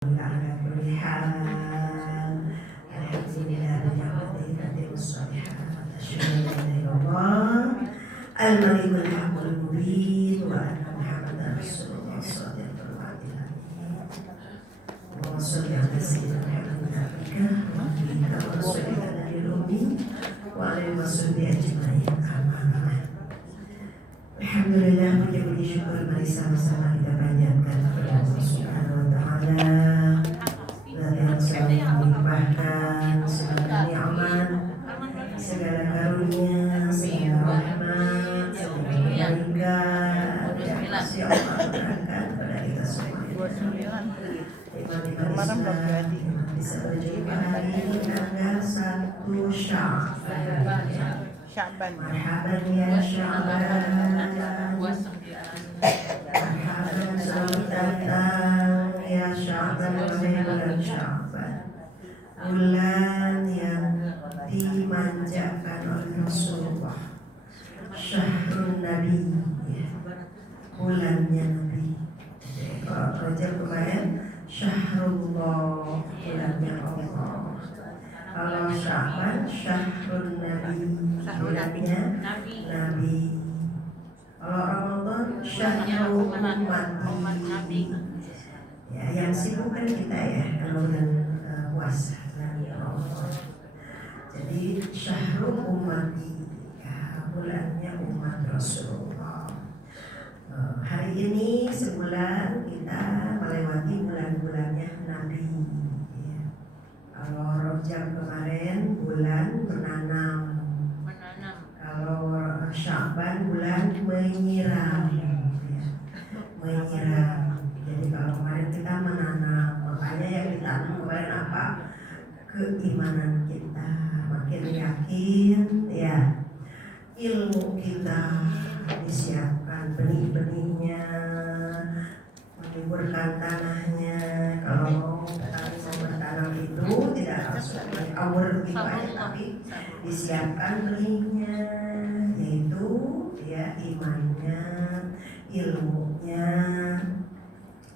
على كل حال الحمد لله بنعمته الصالحات أشهد أن لا إله إلا الله الملك الحق المبين وأن محمدا رسول الله الصادق الوعد الأمين اللهم صل على سيدنا محمد عبدك ونبيك ورسولك النبي الأمي وعلى آله وصحبه أجمعين أما بعد. Alhamdulillah, puji syukur mari sama-sama kita panjatkan kepada Allah Subhanahu wa taala yang selalu melimpahkan segala nikmat, segala karunia, segala rahmat, segala kebaikan yang kasih Allah berikan kepada kita semua. Bisa berjumpa hari ini tanggal 1 Sya'ban. Marhaban ya Sya'ban. Marhaban, selamat datang ya Sya'ban, bulan Sya'ban, bulan yang dimanjakan oleh Rasulullah, Syahrul Nabi, bulannya Nabi. Kalau Rajab kemarin Syahrullah, bulannya Allah. Kalau Sya'ban Syahrul Nabi, bulannya Nabi. Kalau Ramadan Syahrul Ummati. Ya, yang sibuk kan kita ya kalau bulan puasa. Jadi Syahrul Ummati, ya, bulannya umat Rasulullah. Hari ini sebulan kita melewati bulan-bulannya Nabi. Ya. Kalau Rajab kemarin bulan menanam. Kalau Sya'ban bulan menyiram, ya. Menyiram. Jadi kalau kemarin kita menanam, makanya yang ditanam kemarin apa? Keimanan kita makin yakin, ya. Ilmu kita disiapkan, benih-benihnya, menyuburkan tanahnya. Kalau petani mau bertanam itu tidak langsung awur gitu aja, tapi disiapkan benihnya, yaitu ya imannya, ilmunya,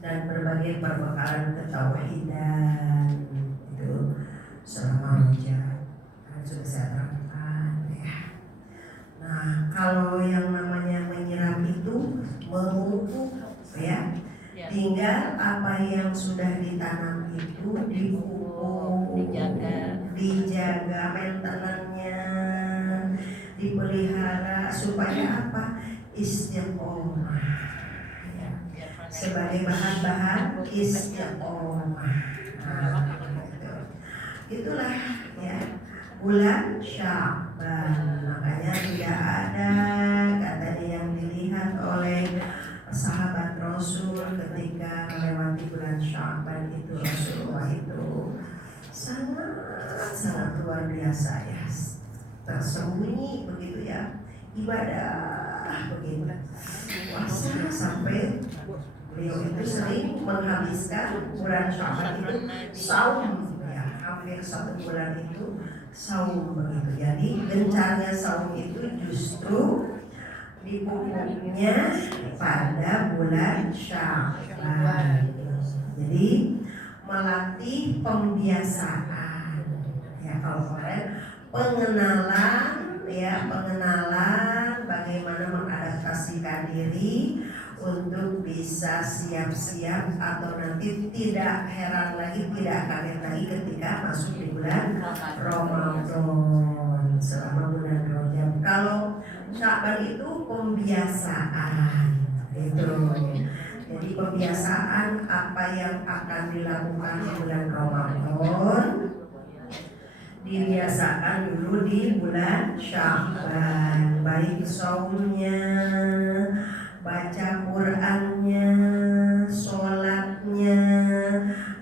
dan berbagai perbekalan ketauhidan itu selama Rajab kan sudah saya terangkan ya. Nah, kalau yang namanya menyiram itu memupuk ya, tinggal apa yang sudah ditanam itu dipupuk, dijaga maintenance-nya, dipelihara supaya apa? Istiqomah ya. Sebagai bahan-bahan istiqomah. Itulah ya bulan Sya'ban. Makanya tidak ada katanya yang dilihat oleh sahabat Rasul ketika melewati bulan Sya'ban itu, Rasulullah itu sangat luar biasa ya, tersembunyi begitu ya, ibadah begitu, puasa sampai beliau itu sering menghabiskan bulan Sya'ban itu saum ya, hampir 1 bulan itu saum begitu. Jadi gencarnya saum itu justru dipupuknya pada bulan Sya'ban. Jadi melatih pembiasaan. Ya, kalau kemarin pengenalan bagaimana mengadaptasikan diri untuk bisa siap-siap atau nanti tidak heran lagi, tidak kaget lagi ketika masuk di bulan Ramadan selama bulan Rajab. Kalau Sya'ban itu pembiasaan itu. Jadi pembiasaan apa yang akan dilakukan di bulan Ramadan dibiasakan dulu di bulan Sya'ban, baik saumnya, baca Qur'annya, sholatnya.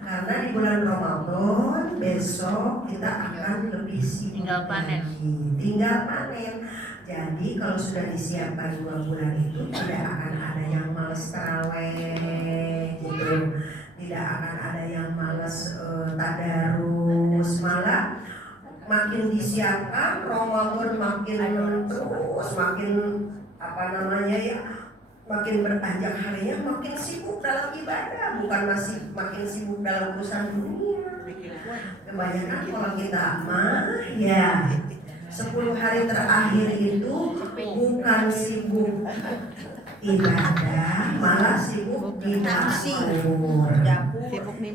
Karena di bulan Ramadan besok kita akan lebih sibuk tinggal panen. Jadi kalau sudah disiapkan 2 bulan itu tidak akan ada yang malas taraweh gitu, tidak akan ada yang malas tadarus, malah makin disiapkan Ramadan makin terus, makin apa namanya ya, makin beranjak harinya makin sibuk dalam ibadah, bukan masih makin sibuk dalam urusan dunia. Kebanyakan kalau kita ya 10 hari terakhir itu bukan sibuk ibadah, malah sibuk di dapur, sibuk nih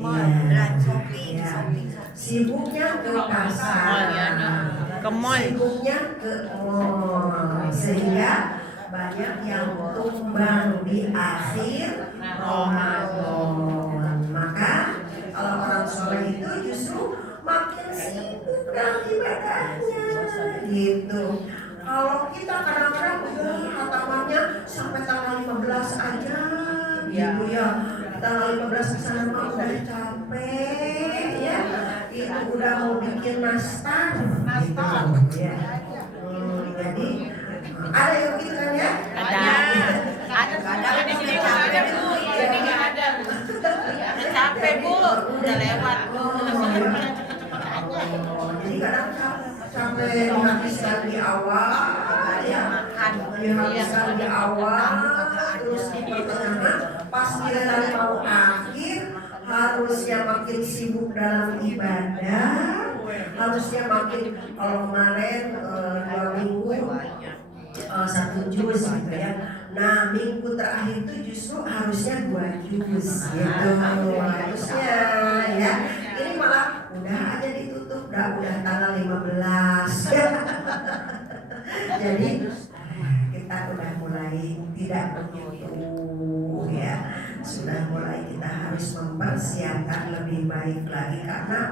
sibuknya ke pasar, ke mall, sibuknya ke mall, sehingga banyak yang tumbang di akhir Ramadan. Maka kalau orang soleh itu justru makin sibuk dalam ibadahnya gitu. Kalau kita kadang-kadang hatamannya sampai tanggal 15 aja gitu ya. Tanggal 15 kesana mah udah capek ya. Itu udah mau bikin nastar gitu ya. Jadi ada yang gitu kan ya? Ada di sini ada Bu. Jadi nggak ada. Udah capek Bu, udah lewat. Jadi kadang sampai dihabiskan di awal, ya, dihabiskan di awal, terus di pertengahan, pas giliran mau akhir, harusnya makin sibuk dalam ibadah, harusnya makin kalau kemarin 2 minggu 1 juz gitu ya. Nah minggu terakhir itu justru harusnya 2 juz gitu harusnya ya. Ini malah udah aja ditutup, udah tanggal 15. Jadi kita udah mulai tidak begitu ya. Sudah mulai kita harus mempersiapkan lebih baik lagi karena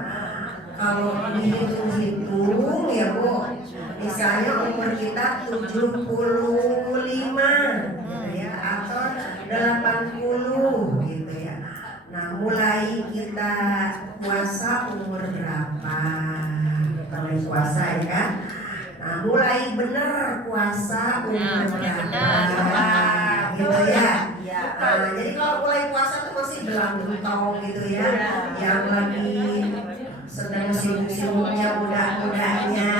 kalau dihitung-hitung ya Bu, misalnya umur kita 75 gitu ya, atau 80 gitu ya. Nah mulai kita puasa umur berapa? Mulai puasa ya kan? Nah mulai bener puasa umur berapa? Gitu ya. Nah, jadi kalau mulai puasa tuh masih belang-belantong gitu ya, yang lagi sedang sibuk-sibuknya muda-mudanya,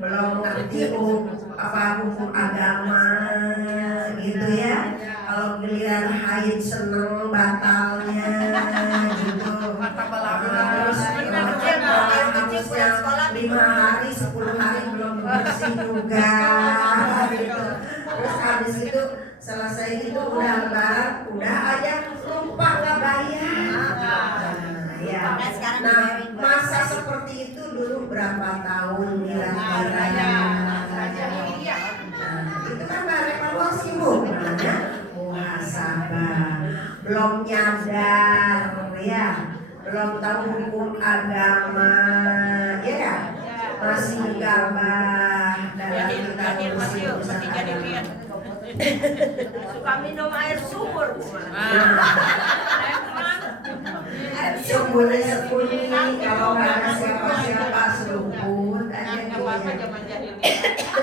belum ngerti apa hukum agama gitu ya. Kalau giliran haid seneng batalnya gitu. Terus harusnya 5 hari 10 hari belum bersih juga gitu. Terus habis itu selesai itu udah lebaran, udah aja lupa nggak bayar. Ya. Nah, masa seperti itu dulu berapa tahun kira-kira? Itu kan baru evaluasi Bu, namanya muhasabah. Belum nyadar ya, belum tahu hukum agama, ya kan? Masih gabah dalam kita urusan agama. Suka minum air sumur Bu. Sumurnya sepuni, kalau nggak ada siapa-siapa seruput aja gitu ya.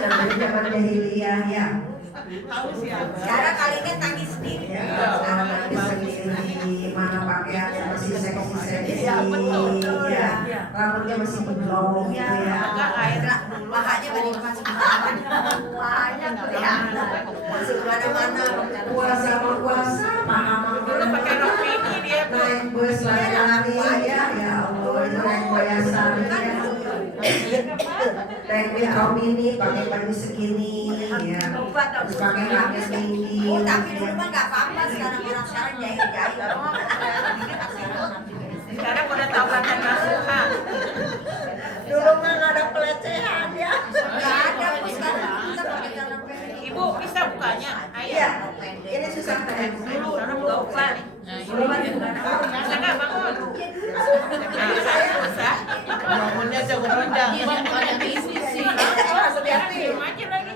Zaman jahiliyah ya. Sekarang kalinya tangis sendiri. Ya, sekarang tangis sendiri, mana pakaiannya masih seksi-seksi, ya, rambutnya masih belum gitu ya. Pahanya masih banyak kelihatan. Masih mana-mana. Puasa, paham Dulu pakai rok mini dia Bu. naik bus lari-lari ya Allah, itu naik boyasan ya. Naik metro mini pakai baju segini ya, terus pakai hati tinggi. Oh, tapi dulu mah nggak apa-apa. Sekarang orang sekarang jahit-jahit. Sekarang udah tahu bahasa nasuha. Dulu mah nggak ada pelecehan ya. Nggak ada Bu sekarang. Kita pakai celana pendek. Ibu bisa bukanya? Iya, Ayo. ini susah kan? Karena buka buka nih. Bisa nggak bangun? Saya bisa. Bangunnya jago rendang. Hati-hati. Diam aja lagi.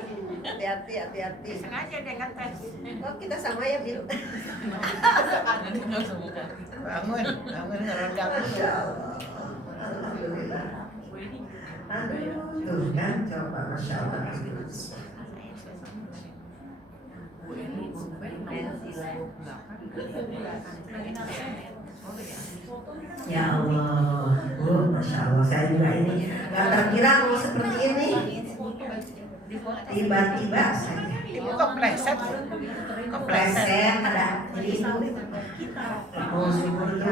Hati-hati. Sengaja dia ngetes. Oh, kita sama ya, Bil. Bangun ngerendang. Masya Allah. Alhamdulillah. Aduh, tuh kan, coba Masya Allah. Ya Allah, Masya Allah, saya juga ini gak terkira mau seperti ini. Tiba-tiba saja Ibu kepleset. Kepleset ada. Jadi mau subuh itu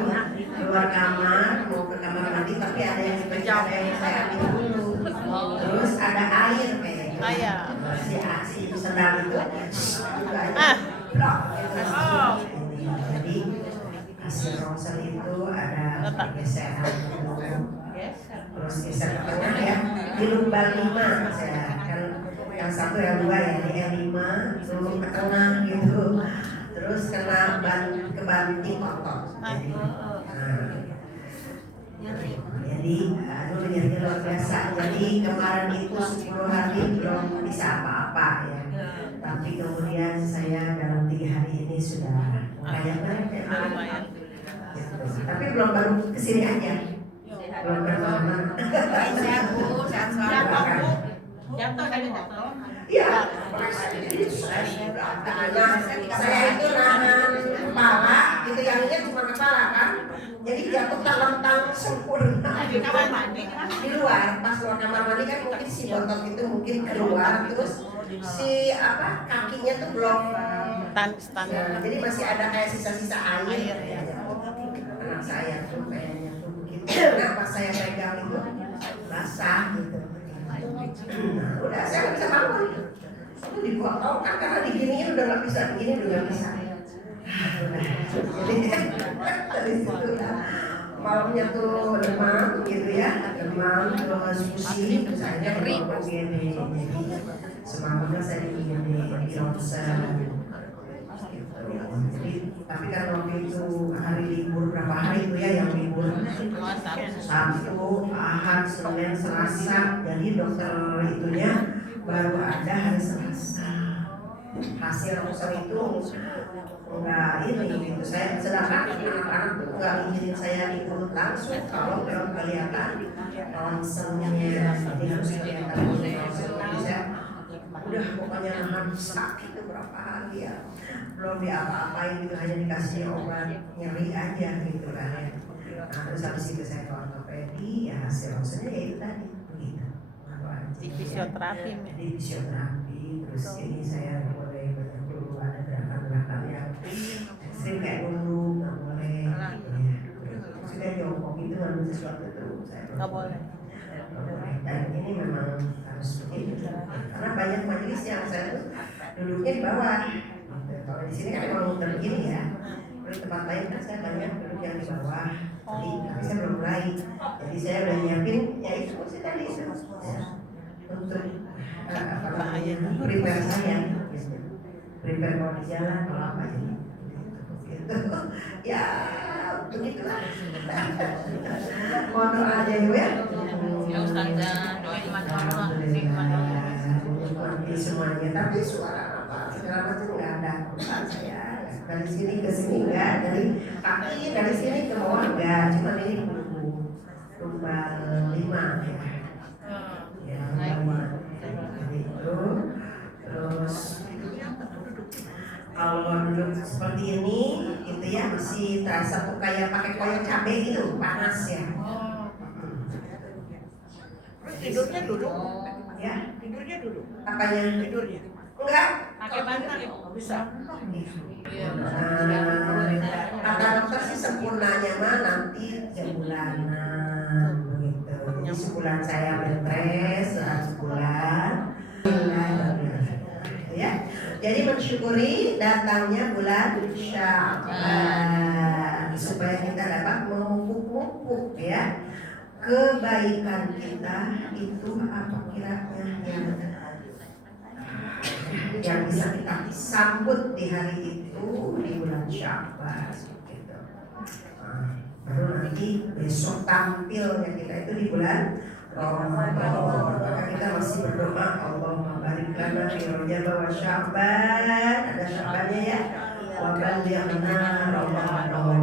keluar kamar, mau ke kamar mandi, tapi ada yang spesial yang saya ambil dulu. Terus ada air kayaknya. Ayah. Si sendal itu juga blok gitu. Jadi hasil ronsen itu ada pergeseran terus geser ke tengah ya di lumbar 5 saya kan yang satu yang dua ya di L5 turun ke tengah gitu terus kena kebanting otot jadi aduh nyerinya luar biasa jadi kemarin itu 10 hari belum bisa apa-apa ya tapi kemudian saya dalam 3 hari ini sudah lumayan gitu. Tapi belum baru kesini aja belum berlama Jatuh tadi jatuh. iya saya itu nahan kepala gitu yang ini cuma kepala kan jadi jatuh terlentang sempurna Di kamar mandi kan? di luar pas keluar kamar mandi kan mungkin si bontot itu mungkin keluar terus si kakinya tuh belum Standar. jadi masih ada kayak sisa-sisa air ya. Anak saya tuh kayaknya tuh begitu nah pas saya pegang itu basah gitu nah udah saya nggak bisa bangun itu dipotong kan karena diginiin udah nggak bisa begini udah nggak bisa udah jadi dari situ ya malamnya tuh demam gitu ya demam terus pusing terus akhirnya bawa begini jadi semalamnya saya di ronsen jadi tapi kan waktu itu hari libur berapa hari itu ya yang libur Sabtu, Ahad, Senin, Selasa jadi dokter itunya baru ada hari Selasa hasil ronsen itu enggak ini gitu saya sedangkan anak-anak tuh enggak ingin saya ikut langsung kalau belum kelihatan ronsennya jadi harus kelihatan jadi saya udah pokoknya nahan sakit itu berapa hari ya belum diapa-apain gitu hanya dikasih obat nyeri aja gitu kan ya nah, terus habis itu saya ke ortopedi ya hasil ronsennya ya itu tadi begitu Di fisioterapi. di fisioterapi terus ini saya boleh banyak dulu ada gerakan-gerakan yang ekstrim kayak gunung nggak boleh gitu ya sudah jongkok itu ngambil sesuatu tuh saya Nggak boleh. dan ini memang harus begitu karena banyak majelis yang saya tuh duduknya di bawah kalau di sini kan memang muter begini ya di tempat lain kan saya banyak duduk yang di bawah tapi saya belum mulai jadi saya udah nyiapin ya itu sih tadi itu ya, untuk prepare saya prepare kalau di jalan kalau apa jadi gitu ya begitulah mohon doa aja ya Ya Ustazah, doain macam-macam. semuanya tapi suara apa segala macam nggak ada urusan saya dari sini ke sini nggak dari kaki dari sini ke bawah nggak cuma ini lumbar 5 ya lumbar 5 itu terus kalau duduk seperti ini itu ya masih terasa tuh kayak pakai koyak cabai gitu panas ya Tidurnya duduk. ya Tidurnya duduk. apanya Tidurnya. enggak Pakai bantal. Bisa. kata dokter sih sempurnanya mah nanti sebulanan begitu jadi sebulan saya betres sebulan ya jadi mensyukuri datangnya bulan Sya'ban supaya kita dapat memupuk ya kebaikan kita itu apa kiranya yang bisa kita sambut di hari itu di bulan Sya'ban gitu. Baru nanti besok tampilnya kita itu di bulan Ramadan. Maka kita masih berdoa Allahumma barik lana fi Rajab wa Sya'ban. Ada Sya'bannya ya. Wa ballighna Ramadan.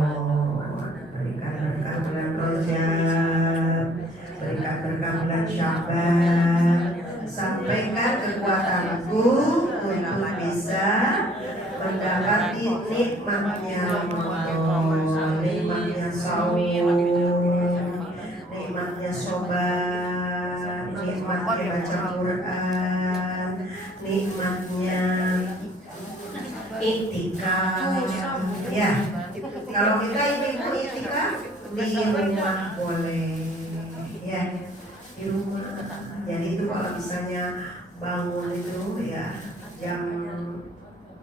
Berikan berkah bulan Rajab. Berikan berkah bulan Sya'ban. Sampaikan kekuatanku untuk bisa mendapati nikmatnya Ramadan, nikmatnya saum, nikmatnya sobat, nikmatnya baca Quran, nikmatnya Iktikaf. Ya. Kalau kita ibu iktikaf di rumah boleh. Ya. Di rumah. Jadi itu kalau misalnya bangun itu ya jam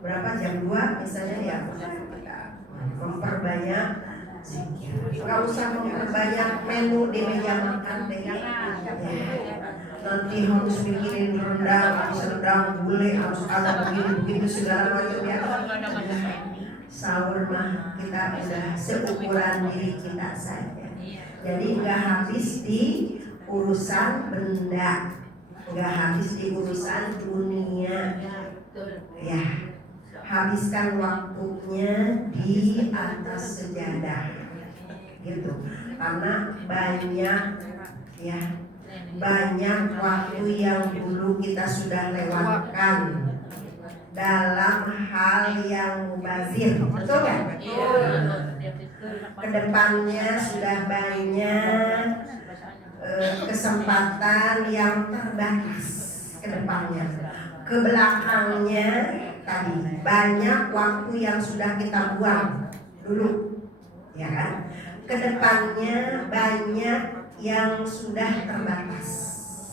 berapa, jam 2 misalnya, ya kita memperbanyak zikir. Nggak usah memperbanyak menu di meja makan deh. Ya. Nanti harus mikirin rendang, harus rendang, gulai, harus ada begitu segala macam ya. Sahur mah kita udah seukuran diri kita saja. Jadi nggak habis di urusan benda, nggak habis di urusan dunia. Ya, habiskan waktunya di atas sejadah, gitu. Karena banyak waktu yang dulu kita sudah lewatkan dalam hal yang mubazir, betul nggak? Kedepannya sudah banyak kesempatan yang terbatas kedepannya. Kebelakangnya tadi banyak waktu yang sudah kita buang dulu, ya kan? Kedepannya banyak yang sudah terbatas,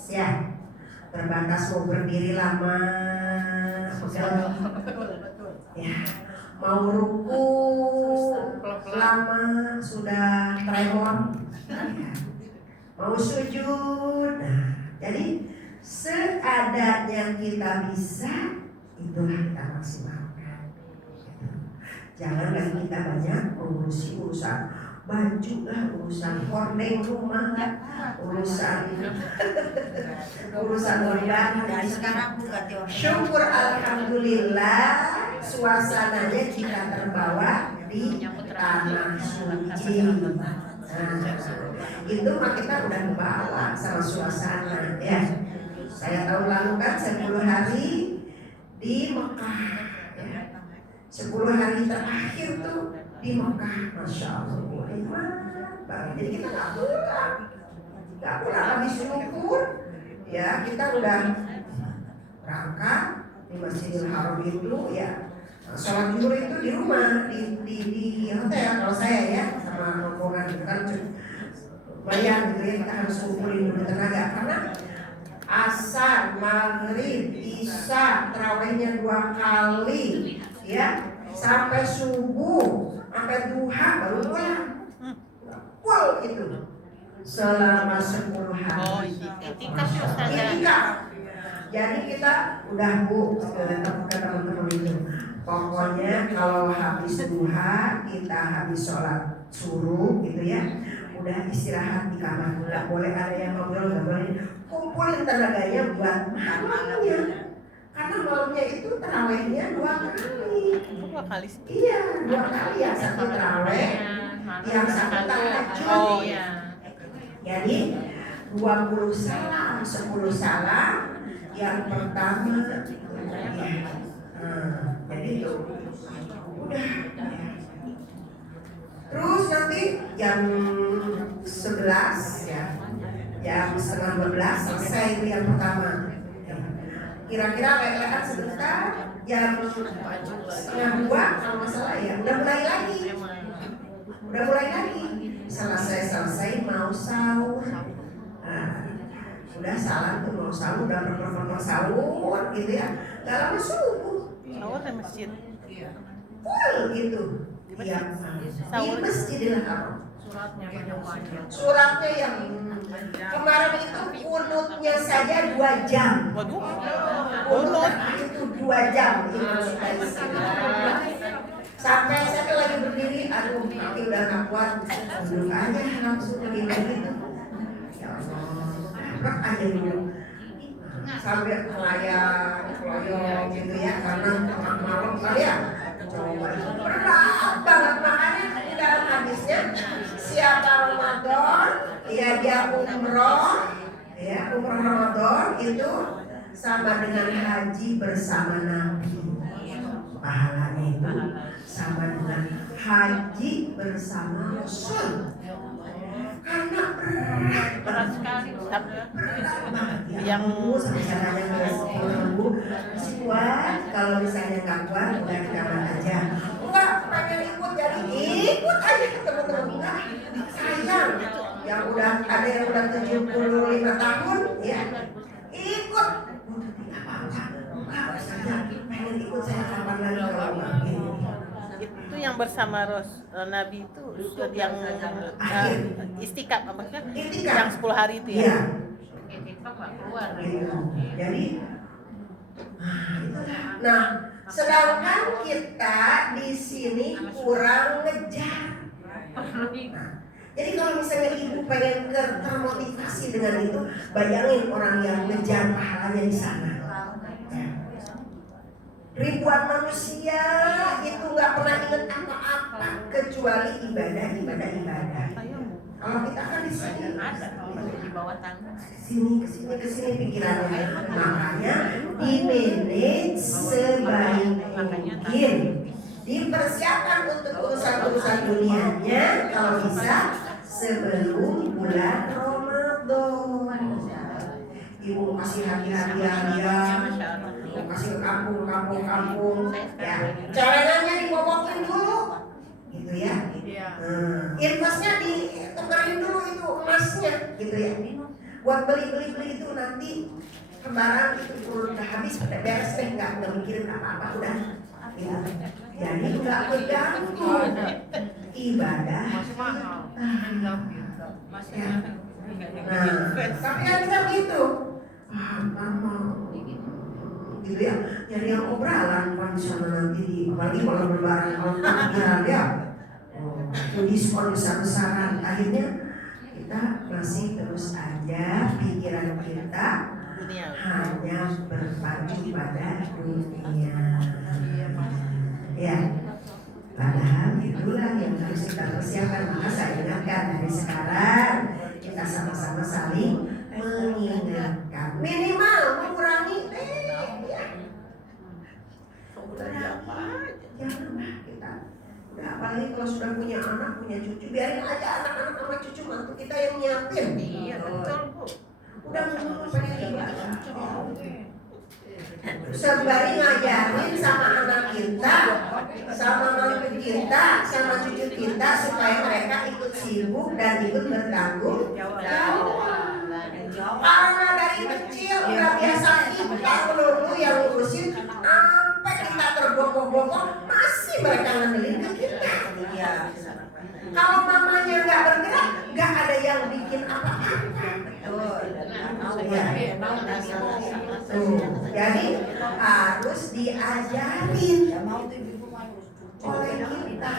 ya. Terbatas mau berdiri lama, ya. Mau ruku lama sudah tremor, ya. Mau sujud, nah, jadi seadanya kita bisa, itulah kita maksimalkan. Jangan lagi kita banyak mengurusi urusan baju lah, urusan hordeng rumah lah, urusan lebaran. Dari sekarang bukan Syukur alhamdulillah suasananya kita terbawa di tanah suci. Itu mah kita udah kebawa sama suasana, ya. Saya tahun lalu kan 10 hari di Mekah, ya. 10 hari terakhir tuh di Mekah, masya Allah, jadi kita nggak pulang habis syukur, ya. Kita udah berangkat di Masjidil Haram itu, ya. Sholat zuhur itu di rumah, di hotel kalau saya, ya, sama rombongan itu kan bayar gitu, ya. Kita harus kumpulin dulu tenaga karena asar, maghrib, isya, tarawihnya 2 kali, ya, sampai subuh, sampai duha baru pulang. Full itu selama 10 hari. Itikaf. Jadi kita udah kata teman-teman itu, pokoknya kalau habis duha kita habis sholat suruh gitu, ya, udah istirahat di kamar, nggak boleh ada yang ngobrol, nggak boleh. Kumpulin tenaganya buat malamnya, karena malamnya itu tarawehnya 2 kali. 2 kali sih. Iya, 2 kali, yang satu taraweh, yang satu tahajud. Jadi 20 salam, 10 salam. Yang pertama, ya. Jadi itu udah. Terus nanti jam 11, ya, jam setengah 12 selesai itu yang pertama. Kira-kira lelehan sebentar, jam setengah 2 kalau nggak salah, ya, udah mulai lagi. Selesai mau sahur. Udah salam tuh mau sahur, udah berperforma sahur gitu, ya. Gak lama subuh. Sahur di masjid. Full gitu. Iya. Di Masjidil Haram. Suratnya yang kemarin itu kunutnya saja 2 jam. Waduh. Kunut itu 2 jam. Sampai saya lagi berdiri, aduh kaki udah gak kuat, duduk aja langsung begitu. Ya Allah, aja dulu sambil kelayang gitu, ya, karena tengah malam kali, ya. Coba itu berat banget, makanya dalam hadisnya siapa Ramadan, ya dia umroh, ya, umroh Ramadan itu sama dengan haji bersama Nabi. Pahalanya itu sama dengan haji bersama Rasul. Karena berat Berat sekali. banget, ya. yang sampai sananya ke Bu masih kuat, kalau misalnya nggak kuat udah di kamar aja. Enggak, pengen ikut jadi ikut aja teman-teman. Enggak, sayang yang udah ada yang udah 75 tahun ya ikut. Enggak saja pengen ikut saya kapan lagi kalau nggak Itu yang bersama Nabi itu yang istikaf maksudnya yang 10 hari itu ya. Iya. Istikaf nggak keluar. Jadi nah, sedangkan kita di sini kurang ngejar. Jadi kalau misalnya ibu pengen termotivasi dengan itu, bayangin orang yang ngejar pahalanya di sana. Ribuan manusia itu nggak pernah ingat apa-apa kecuali ibadah. Kalau kita kan di sini Ada di bawah tangga. kesini pikirannya, makanya di manage sebaik mungkin, dipersiapkan untuk urusan dunianya kalau bisa sebelum bulan Ramadan. Ibu kasih hadiah, kasih ke kampung, ya. Caranya dibobokin dulu, gitu ya. Investnya ditukerin dulu itu emasnya, gitu ya. Buat beli itu nanti kembaran itu udah habis, udah beres deh, nggak mikirin apa-apa udah. Gitu. Jadi nggak bergantung ibadah. Nah, tapi kan gitu. Gitu ya, nyari yang obralan kan di sana nanti, apalagi kalau berbarang kalau takbiran ya, diskon besar-besaran. Akhirnya kita masih terus aja pikiran kita hanya berpacu pada dunia. Ya, padahal itulah yang harus kita persiapkan. Maka saya ingatkan dari sekarang kita sama-sama saling mengingatkan, minimal mengurangi janganlah kita udah, apalagi kalau sudah punya anak, punya cucu, biarin aja anak-anak sama cucu mantu kita yang nyiapin. Iya betul Bu. Udah pengen ibadah. Sembari ngajarin sama anak kita, sama mantu kita, sama cucu kita supaya mereka ikut sibuk dan ikut bertanggung jawab. Karena dari kecil udah biasa kita melulu yang ngurusin, sampai kita terbokok-bokok masih mereka ngandelin ke kita. Kalau mamanya nggak bergerak, nggak ada yang bikin apa-apa. Jadi harus diajarin oleh kita.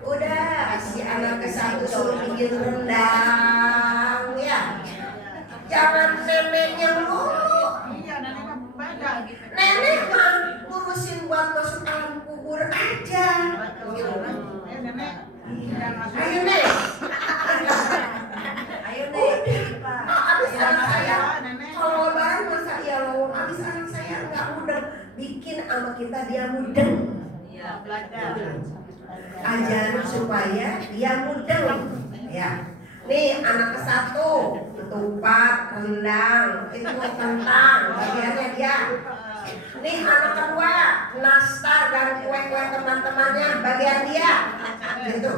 Udah si anak ke satu suruh bikin rendang ya. Jangan neneknya melulu. Nenek mah ngurusin buat masuk alam kubur aja. Ayo Nek. Abis anak saya kalau lebaran masa ya lowong. Abis anak saya nggak mudeng, bikin sama kita dia mudeng. Ajarin supaya dia mudeng. Ya. Nih anak ke satu, ketupat, rendang, itu kentang, bagiannya dia. Nih anak kedua, nastar dan kue-kue teman-temannya, bagian dia. Gitu.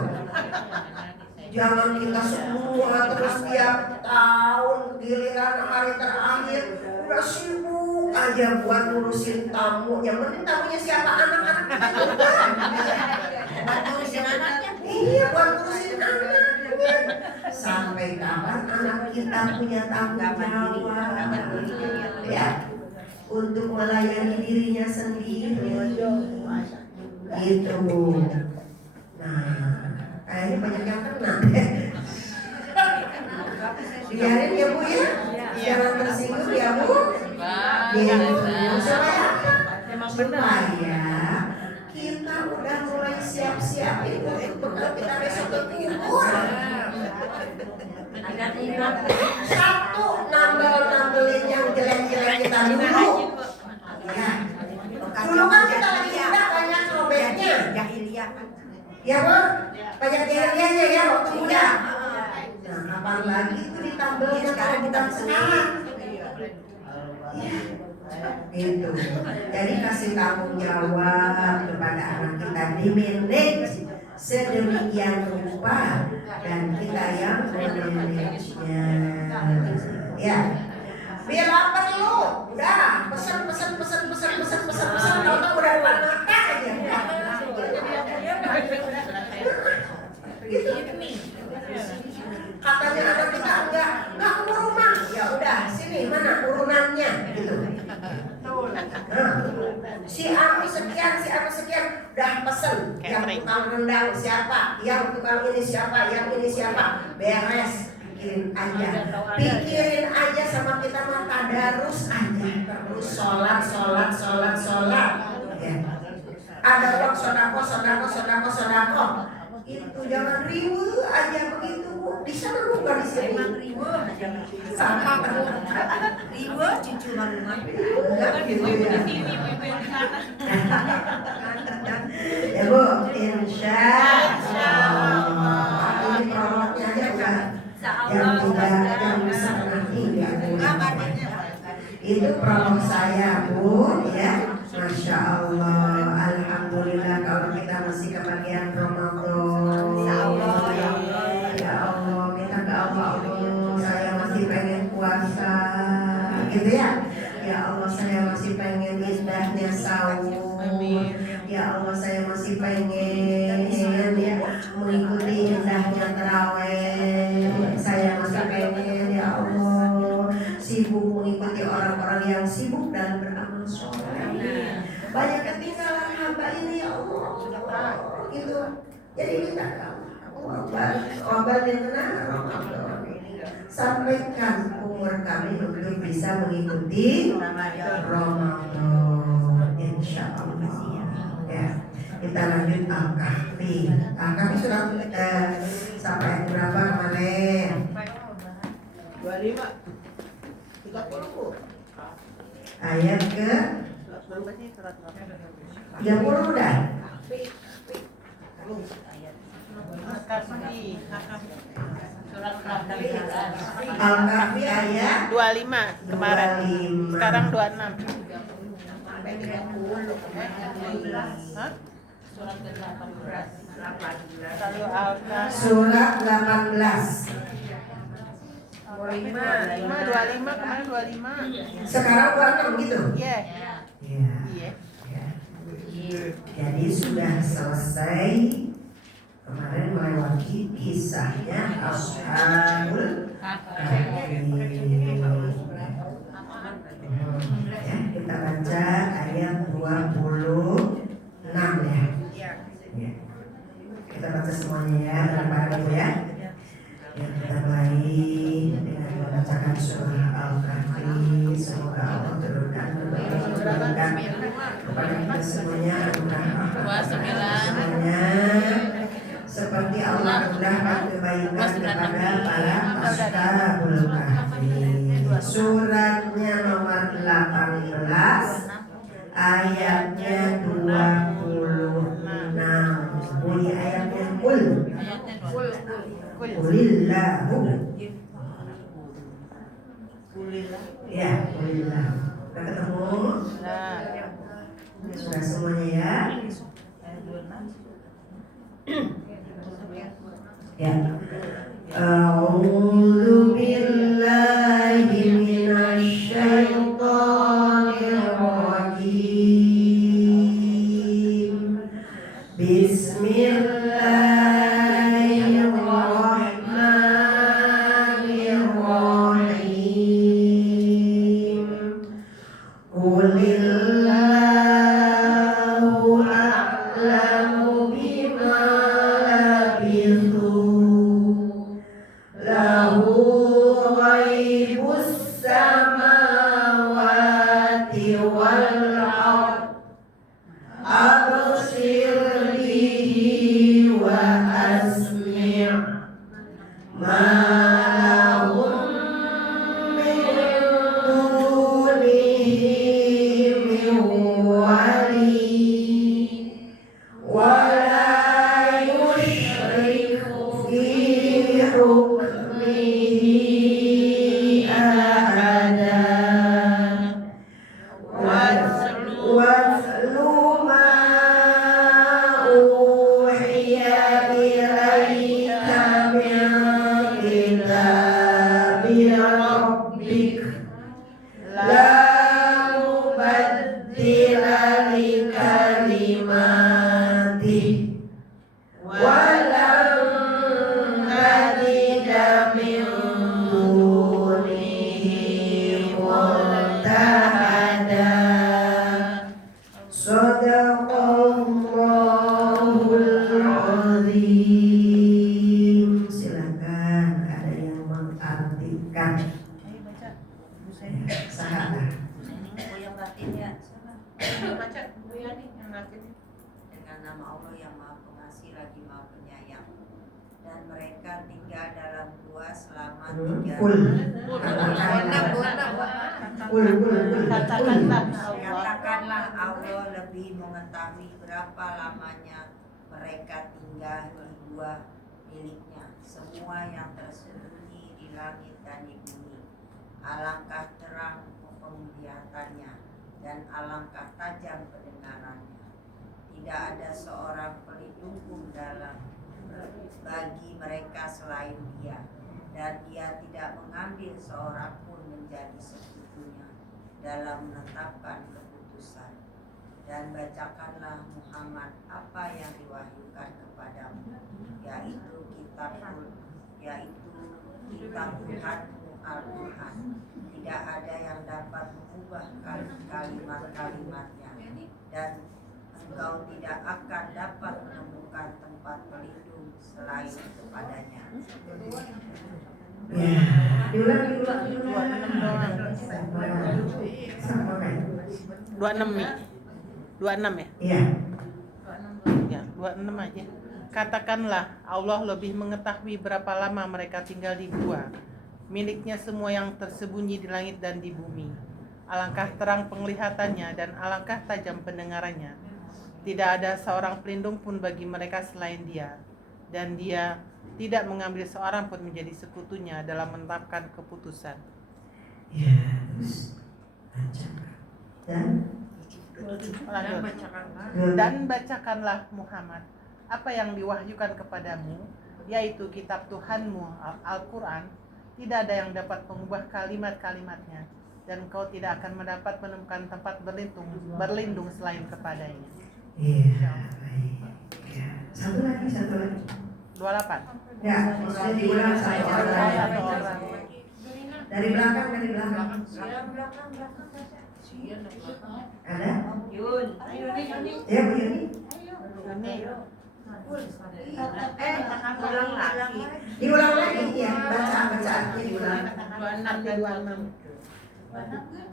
Jangan kita semua terus tiap tahun giliran hari terakhir udah sibuk aja buat ngurusin tamu. Yang penting tamunya siapa? Anak-anak kita juga. Buat ngurusin anaknya. Iya, buat ngurusin anaknya. Sampai kapan anak kita punya tanggung jawab? Ya, untuk melayani dirinya sendiri. Gitu. Nah, kayaknya banyak yang kena. Biarin ya Bu ya, jangan tersinggung ya Bu. Supaya kita udah mulai siap-siap itu bekal kita besok ke kubur. Satu, nambel-nambelin yang jelek-jelek kita dulu. Ya. Dulu kan kita lagi muda banyak robeknya. Ya Bu, banyak jahiliahnya ya waktu muda. Nah, kapan lagi itu ditambelnya kalau bukan sekarang. Itu. Jadi kasih tanggung jawab kepada anak kita, dimanage sedemikian rupa dan kita yang memanagenya. Ya. Bila perlu, udah pesan kalau udah depan mata aja. Gitu. Katanya anak kita enggak ke rumah, ya udah sini mana urunannya gitu. Nah, si anu sekian, udah pesen. Yang tukang rendang siapa, yang tukang ini siapa, yang ini siapa, beres. Pikirin aja sama kita mah tadarus aja terus sholat. Ya. Ada uang sodako. Itu jangan ribu aja begitu. Di sana bukan di sini. Sama ribu cucu mama. Ya Bu, insya Allah. Ini prolognya aja udah. Yang bisa nanti ya Bu. Itu prolog saya Bu ya. Masya Allah, alhamdulillah kalau kita masih kebagian Ramadan. Ya Allah, kita ke Allah, saya masih pengen puasa, gitu ya. Ya Allah, saya masih pengen indahnya sahur. Ya Allah, saya masih pengen ya mengikuti indahnya tarawih. Saya masih pengen ya Allah sibuk mengikuti orang-orang yang sibuk dan beramal soleh. Banyak ketinggalan hamba ini ya Allah. Gitu. Jadi minta obat yang benar Ramadan. Sampaikan umur kami untuk bisa mengikuti Ramadan, insya Allah. Ya, kita lanjut Al-Kahfi. Al-Kahfi sudah sampai berapa kemarin? 25 30 Ayat ke 30 udah. Al-Kahfi ayat 25 kemarin. 25. Sekarang 26. Hah? Surat 18. 25 kemarin 25. Sekarang 26 gitu. Iya. Ya. Iya. Ya. Jadi sudah selesai kemarin melewati kisahnya Ashabul Kahfi. Ya, kita baca ayat 26 ya. Ya. Kita baca semuanya ya, bareng-bareng ya. Ya, kita mulai dengan membacakan surah Al-Kahfi. Semoga Allah turunkan kepada kita semuanya semuanya seperti Allah mudahkan kebaikan kepada para ashabul kahfi. Suratnya nomor 18 ayatnya 26. Bunyi ayatnya Qul Qulillahu. Ya, Qulillahu. Kita ketemu. Sudah semuanya ya. Ya. A'udzu billahi minasy syaithanir rajim. Bismillahirrahmanirrahim. Qulillahu a'lamu bima labithu. Lahu ghaibus samawati wal ardh. Absir bihi wa asmi' ma lahum min dunihi min wali wa la yushriku fi hukmihi ahada wa Sahabat. yang batin ya. Baca Bu Yani yang batin. Dengan nama Allah yang Maha Pengasih lagi Maha Penyayang. Dan mereka tinggal dalam gua selama 3 Kul. Katakanlah Allah lebih mengetahui berapa lamanya mereka tinggal di gua miliknya. Semua yang tersembunyi di langit dan di bumi. Alangkah terang penglihatannya dan alangkah tajam pendengarannya. Tidak ada seorang pelindung pun bagi mereka selain Dia, dan Dia tidak mengambil seorang pun menjadi sekutunya dalam menetapkan keputusan. Dan bacakanlah Muhammad apa yang diwahyukan kepadamu, yaitu kitab Tuhanmu Al-Quran. Tidak ada yang dapat mengubah kalimat-kalimatnya, dan engkau tidak akan dapat menemukan tempat pelindung selain kepadanya. Ya, diulang. 26 Mi. 26 ya? Iya. Ya, 26 aja. Katakanlah Allah lebih mengetahui berapa lama mereka tinggal di gua. Miliknya semua yang tersembunyi di langit dan di bumi. Alangkah terang penglihatannya dan alangkah tajam pendengarannya. Tidak ada seorang pelindung pun bagi mereka selain Dia, dan Dia tidak mengambil seorang pun menjadi sekutunya dalam menetapkan keputusan. Ya, terus Dan bacakanlah Muhammad apa yang diwahyukan kepadamu, yaitu kitab Tuhanmu Al-Quran. Tidak ada yang dapat mengubah kalimat-kalimatnya, dan kau tidak akan menemukan tempat berlindung selain kepadanya. Iya, baik. Ya. Satu lagi. 28. Ya, maksudnya diulang satu orang. Dari belakang. Ada? Yun. Ya, Bu Yuni. Ulang lagi. Diulang lagi ya, bacaannya diulang. 26.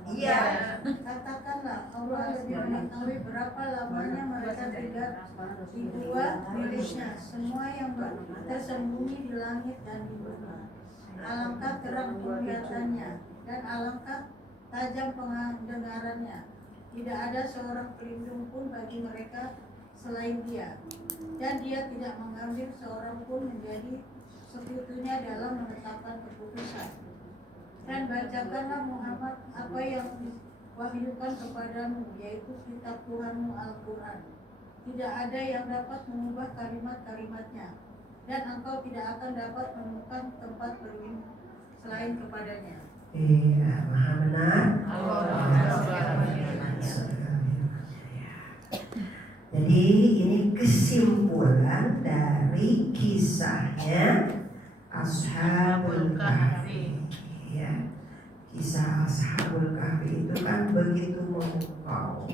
Iya. Katakanlah Allah lebih mengetahui berapa lamanya mereka tinggal di gua miliknya, semua yang tersembunyi di langit dan di bumi. Alangkah terang penglihatannya dan alangkah tajam pendengarannya. Tidak ada seorang pelindung pun bagi mereka selain Dia, dan Dia tidak mengambil seorang pun menjadi sekutunya dalam menetapkan keputusan. Dan bacakanlah Muhammad apa yang diwahyukan kepadamu, yaitu kitab Tuhanmu Al-Quran. Tidak ada yang dapat mengubah kalimat-kalimatnya, dan engkau tidak akan dapat menemukan tempat berlindung selain kepadanya. Iya, Maha benar. Jadi ini kesimpulan dari kisahnya Ashabul Kahfi. Ya, kisah Ashabul Kahfi itu kan begitu memukau,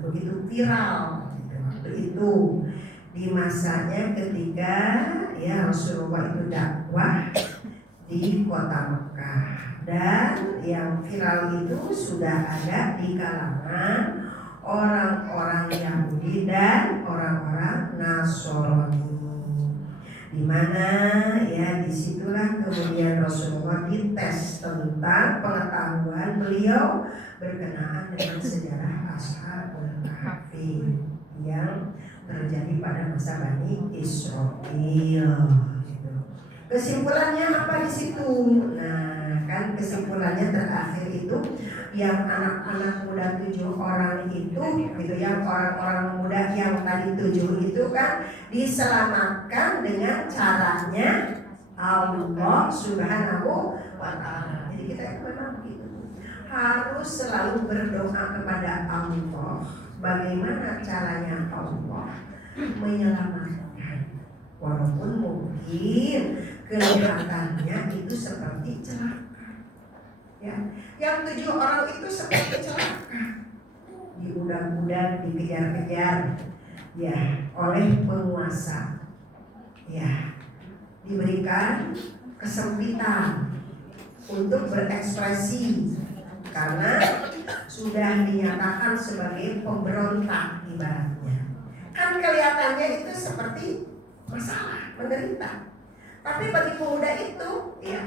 begitu viral waktu itu di masanya ketika ya Rasulullah itu dakwah di kota Mekah, dan yang viral itu sudah ada di kalangan orang-orang Yahudi dan orang-orang Nasrani, di mana ya disitulah kemudian Rasulullah dites tentang pengetahuan beliau berkenaan dengan sejarah Ashabul Kahfi yang terjadi pada masa Bani Israil. Kesimpulannya apa di situ? Nah, kan kesimpulannya terakhir itu yang anak-anak muda 7 orang itu, gitu ya, orang-orang muda yang tadi 7 itu kan diselamatkan dengan caranya Allah Subhanahu wa Ta'ala. Jadi kita itu memang begitu, harus selalu berdoa kepada Allah. Bagaimana caranya Allah menyelamatkan, walaupun mungkin kelihatannya itu seperti celaka. Ya, yang 7 orang itu seperti celaka, diundang-undang, dikejar-kejar, ya, oleh penguasa, ya, diberikan kesempitan untuk berekspresi, karena sudah dinyatakan sebagai pemberontak ibaratnya. Kan kelihatannya itu seperti masalah, menderita. Tapi bagi pemuda itu, ya,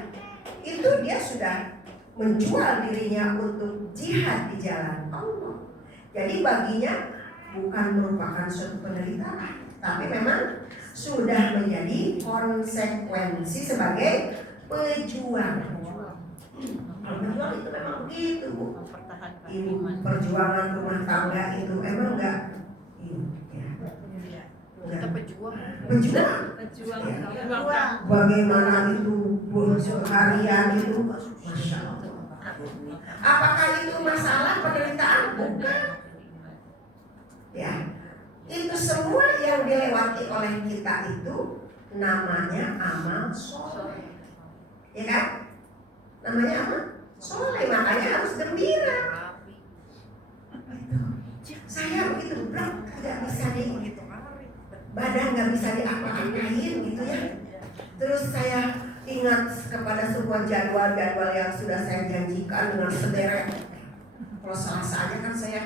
itu dia sudah menjual dirinya untuk jihad di jalan Allah. Jadi baginya bukan merupakan suatu penderitaan, tapi memang sudah menjadi konsekuensi sebagai pejuang. Kalau pejuang itu memang begitu. Ini perjuangan rumah tangga itu emang enggak Kita pejuang. Ya. Bagaimana itu harian itu, Masya Allah. Apakah itu masalah penderitaan? Bukan. Ya, itu semua yang dilewati oleh kita itu namanya amal soleh, ya kan? Namanya apa? Soleh, makanya harus gembira. Saya begitu berat, tidak bisa badan nggak bisa diapa-apain gitu ya. Terus saya ingat kepada sebuah jadwal-jadwal yang sudah saya janjikan dengan sederet. Kalau Selasa aja kan saya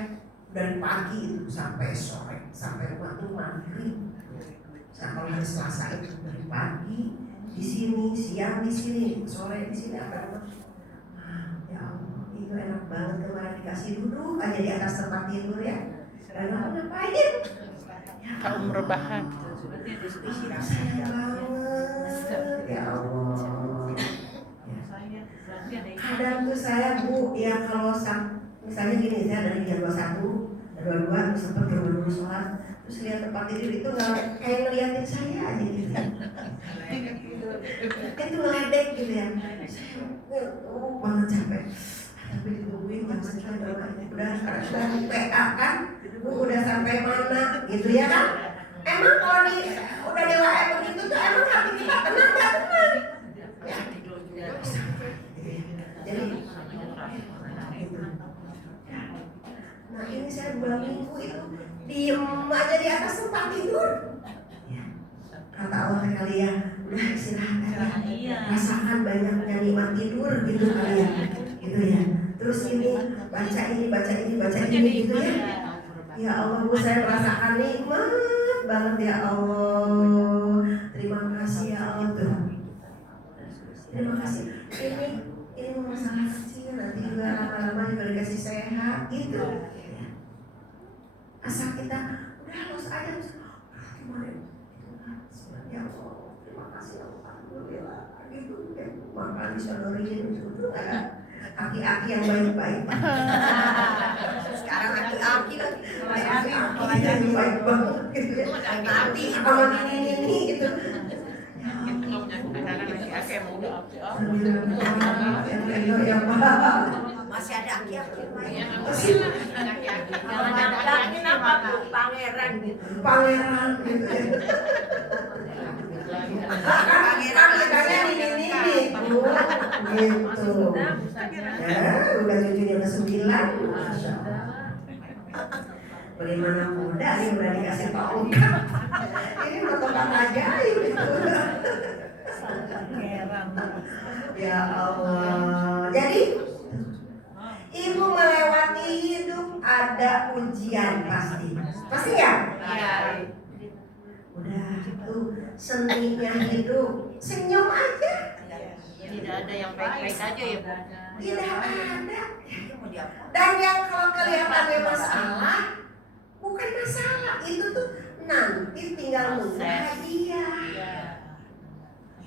dari pagi itu sampai sore, sampai waktu maghrib. Nah, kalau hari Selasa itu dari pagi di sini, siang di sini, sore di sini apa? Ya Allah, itu enak banget kemarin dikasih duduk aja di atas tempat tidur ya. Dan aku ngapain? Kaum rebahan. Sayang banget, ya Allah. Kadang tuh saya Bu, ya kalau misalnya gini, saya dari jam 21, 22 terus sempat buru-buru sholat, terus lihat tempat tidur itu nggak kayak ngeliatin saya aja gitu. Itu ngeledek gitu ya. Saya banget capek. Tapi ditungguin jam sekian udah PA kan, udah sampai mana gitu ya kan? Emang kalau udah dewasa begitu tuh emang hati kita tenang nggak tenang? Ya. Jadi, nah ini saya 2 minggu itu diem aja di atas tempat tidur. Ya. Kata Allah kali ya, udah istirahat aja, rasakan banyaknya nikmat tidur gitu kali ya, gitu ya. Terus ini baca ini gitu ya. Ya Allah Bu, saya merasakan nikmat banget ya Allah. Terima kasih ya Allah tuh. Terima kasih. Ini masalah kecil, nanti juga lama-lama juga dikasih sehat gitu. Asal kita udah harus ada gimana? Ya Allah, terima kasih Alhamdulillah. Gitu deh, makan disodorin gitu kan. Aki-aki yang baik-baik. Sekarang aki-aki lagi. Aki yang baik banget gitu ya. Nanti kalau ini gitu. Masih ada aki-aki lain. Yakin apa Bu? Pangeran gitu. Pangeran gitu ya. Pangeran ini Bu, gitu. Ya, udah cucunya udah 9. Masya Allah. Bagaimana muda nih udah dikasih tongkat. Ini udah tongkat ajaib gitu. Ya Allah. Jadi ibu melewati hidup ada ujian pasti. Pasti ya? Iya. Udah tuh seninya hidup, senyum aja. Tidak ada yang baik-baik aja ya Bu. Tidak ada. Dan yang kalau kelihatannya masalah, bukan masalah, itu tuh nanti tinggal nunggu hadiah.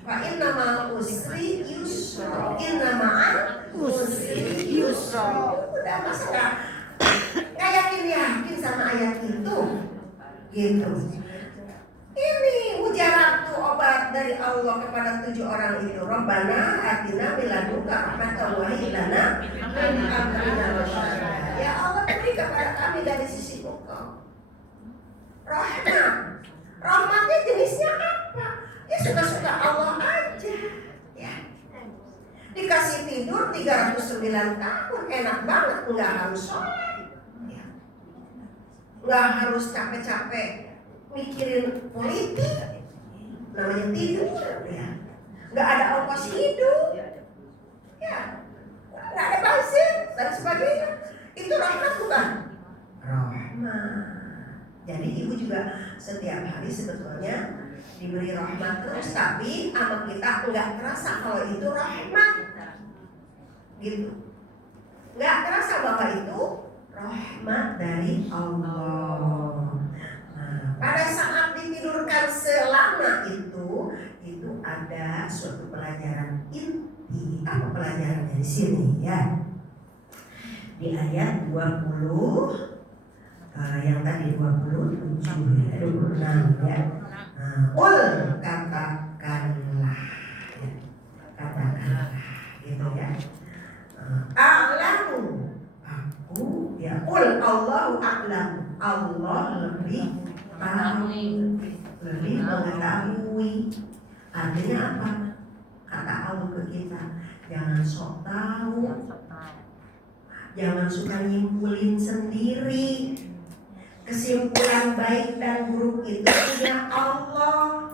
Fa inna ma'al usri yusra. Inna ma'al usri yusra. Udah masalah. Nggak yakin sama ayat itu, gitu. Ini mujarab tuh obat dari Allah kepada 7 orang itu. Rabbana atina min ladunka rahmatan wa hab lana min amrina rasyada. Ya Allah, beri kepada kami dari sisi Engkau rahmat. Rahmatnya jenisnya apa? Ya suka-suka Allah aja. Ya. Dikasih tidur 309 tahun, enak banget, nggak harus sholat. Ya. Nggak harus capek-capek mikirin politik, namanya tidur ya. Nggak ada ongkos hidup ya, nggak ada bensin dan sebagainya. Jadi ibu juga setiap hari sebetulnya diberi rahmat terus, tapi sama kita nggak terasa kalau itu rahmat, gitu. Nggak terasa bahwa itu rahmat dari Allah. Nah, pada saat ditidurkan selama itu ada suatu pelajaran inti. Apa pelajarannya di sini ya? Di ayat 20, yang tadi 27, 26 ya. Ul katakanlah, ya. Katakanlah, gitu ya. A'lamu, aku ya. Ul Allahu a'lam, Allah lebih tahu, lebih mengetahui. Artinya apa? Kata Allah ke kita, jangan sok tahu, jangan suka nyimpulin sendiri. Kesimpulan baik dan buruk itu punya Allah.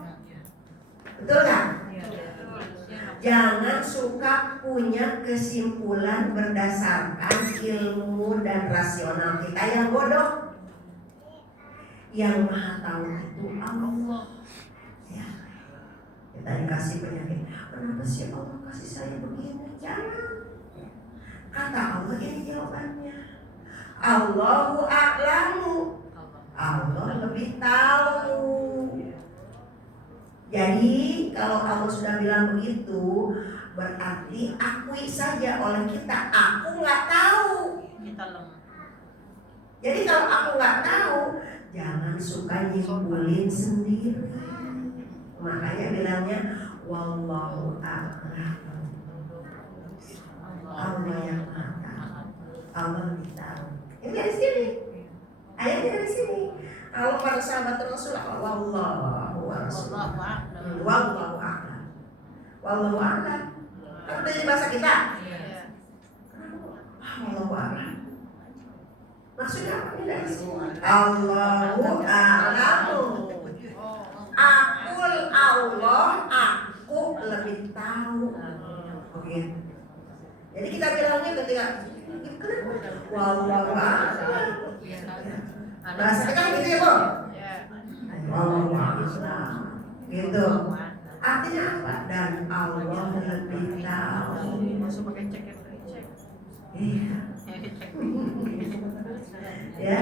Betul kan? Jangan suka punya kesimpulan berdasarkan ilmu dan rasional kita yang bodoh. Yang maha tahu itu Allah. Ya. Kita dikasih penyakit. Kenapa sih Allah kasih saya begini? Jangan. Kata Allah ini jawabannya. Allahu a'lamu, Allah lebih tahu. Jadi kalau Allah sudah bilang begitu, berarti akui saja oleh kita, aku nggak tahu. Kita lemah. Jadi kalau aku nggak tahu, jangan suka nyimpulin sendiri. Makanya bilangnya wallahu a'lam. Allah yang tahu, Allah lebih tahu. Ini dari sini, ayatnya dari sini. Allah pada sahabat Rasul, wallahu a'lam. Wallahu a'lam. Wallahu a'lam. Kan udah jadi bahasa kita. Wallahu a'lam. Maksudnya apa nih dari sini? Allahu a'lamu. Akul Allah, aku lebih tahu. Oke. Jadi kita bilangnya ketika wallahu a'lam. Bahasa kita gitu ya, Bu? Wallahu a'lam. Gitu. Artinya apa? Dan Allah lebih tahu. Masuk pakai cek. Iya. Ya.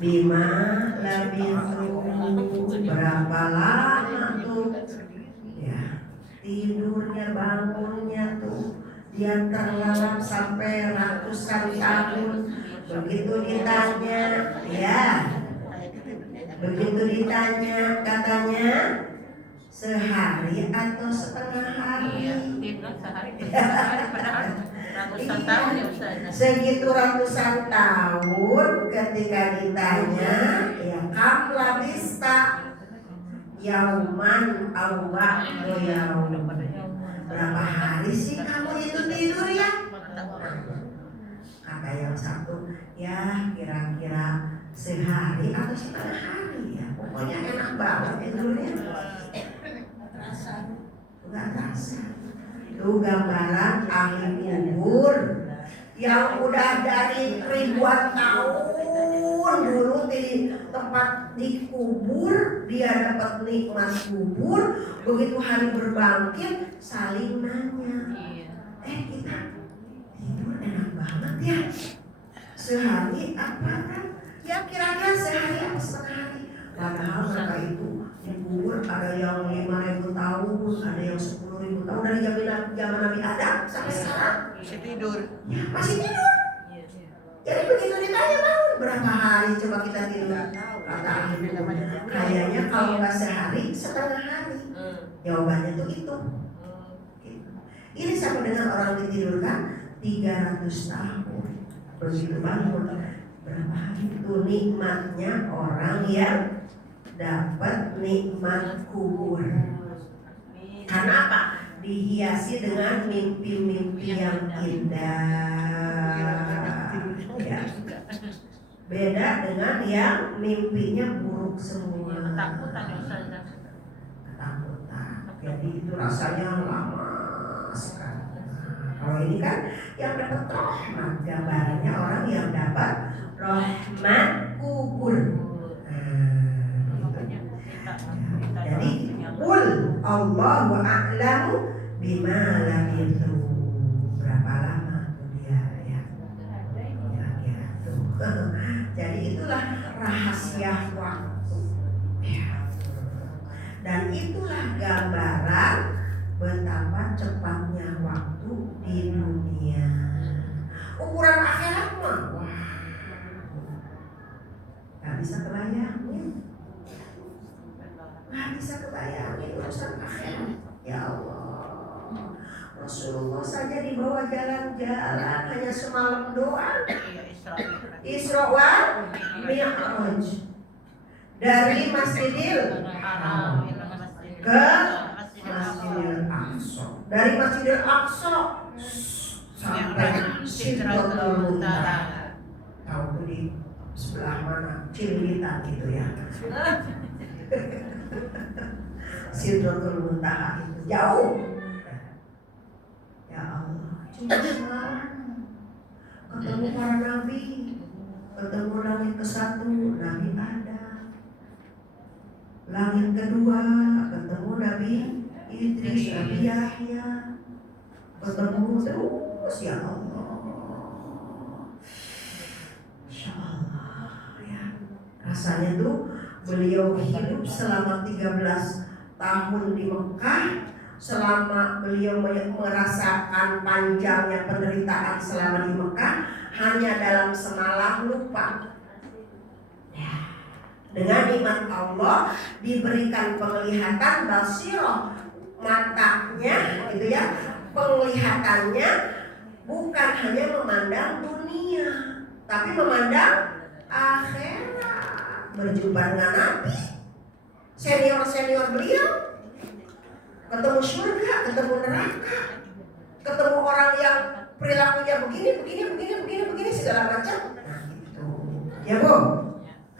Bima labisu, berapa lama tuh? Ya. Tidurnya, bangunnya tuh dia terlelap sampai ratusan tahun. Begitu ditanya, ya. Begitu ditanya, katanya sehari atau setengah hari. Tidur sehari padahal ratusan tahun ya Ustaz. Segitu ratusan tahun ketika ditanya, ya kam labista yauman awwa yaum. Berapa hari sih kamu itu tidur ya? Kata yang satu, ya kira-kira sehari atau setengah hari ya. Pokoknya enak banget tidurnya. Enggak terasa. Itu gambaran ahli kubur yang udah dari ribuan tahun dulu di tempat dikubur, dia dapat nikmat kubur. Begitu hari berbangkit saling nanya, kita tidur enak banget ya, sehari apa kan? Ya kira-kira sehari atau setengah hari. Padahal mereka itu dikubur ada yang 5.000 tahun, ada yang 10.000 tahun, dari zaman Nabi Adam sampai sekarang Masih tidur. ya, masih tidur. Jadi begitu ditanya bangun berapa hari coba kita tidur, kata ahli kubur, kayaknya kalau nggak sehari setengah hari. Jawabannya tuh itu. Ini sama dengan orang ditidurkan 300 tahun. Begitu bangun berapa hari itu nikmatnya orang yang dapat nikmat kubur. Karena apa? Dihiasi dengan mimpi-mimpi yang indah. Ya. Beda dengan yang mimpinya buruk semua. Ketakutan ya Ustaz. Ketakutan. Jadi itu rasanya lama sekali. Kalau ini kan yang dapat rahmat, gambarannya orang yang dapat rahmat kubur. Jadi qul Allahu a'lamu bima labithu. Berapa lama tuh dia ya? Kira-kira tuh. Jadi itulah rahasia waktu. Ya. Dan itulah gambaran betapa cepatnya waktu di dunia. Ukuran akhirat mah wah, gak bisa kebayangin. Gak bisa kebayangin urusan akhirat. Ya Allah, Rasulullah saja dibawa jalan-jalan hanya semalam doang. Isra wa Mi'raj dari Masjidil Haram ke Masjidil Aqsa, dari Masjidil Aqsa sampai Sidratul Muntaha. Tahu tuh di sebelah mana? Cililitan gitu ya. Sidratul Muntaha itu jauh. Ya Allah, cuma ketemu para nabi, ketemu langit ke-1 Nabi Adam, langit kedua ketemu Nabi Idris, Nabi Yahya, ketemu terus ya Allah. Masya Allah ya. Rasanya tuh beliau hidup selama 13 tahun di Mekah, selama beliau merasakan panjangnya penderitaan selama di Mekah, hanya dalam semalam lupa. Dengan nikmat Allah diberikan penglihatan basirah, matanya gitu ya, penglihatannya bukan hanya memandang dunia, tapi memandang akhirat. Berjumpa dengan Nabi, senior beliau, ketemu surga, ketemu neraka, ketemu orang yang perilakunya begini segala macam. Nah itu, ya Bu.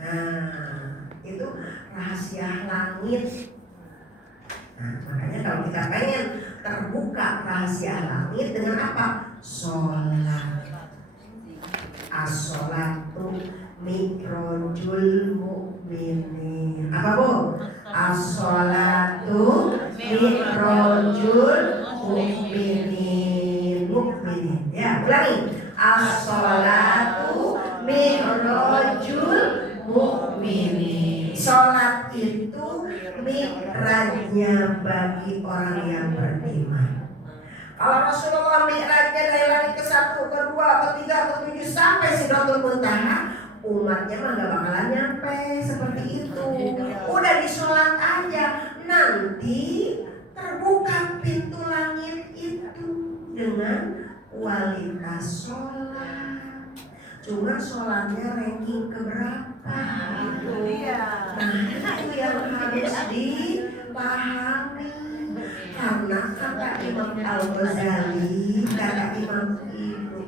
Nah itu rahasia langit. Nah makanya kalau kita pengen terbuka rahasia langit dengan apa? Sholat. As-sholatu mi'rajul mu'minin. Apa Bu? As-sholatu mi'rajul mu'minin. Ya, ulangi. As-sholatu mi'rajul mu'minin. Sholat itu mi'rajnya bagi orang yang beriman. Kalau Rasulullah mi'rajnya dari langit ke-1, ke-2, ke-3, ke-7 sampai Sidratul Muntaha, umatnya mah gak bakalan nyampe seperti itu. Udah di sholat aja, nanti terbuka pintu langit itu dengan kualitas sholat. Cuma sholatnya ranking keberapa gitu. Nah itu yang harus dipahami. Karena kata Imam Al-Ghazali, kata Imam Ibnu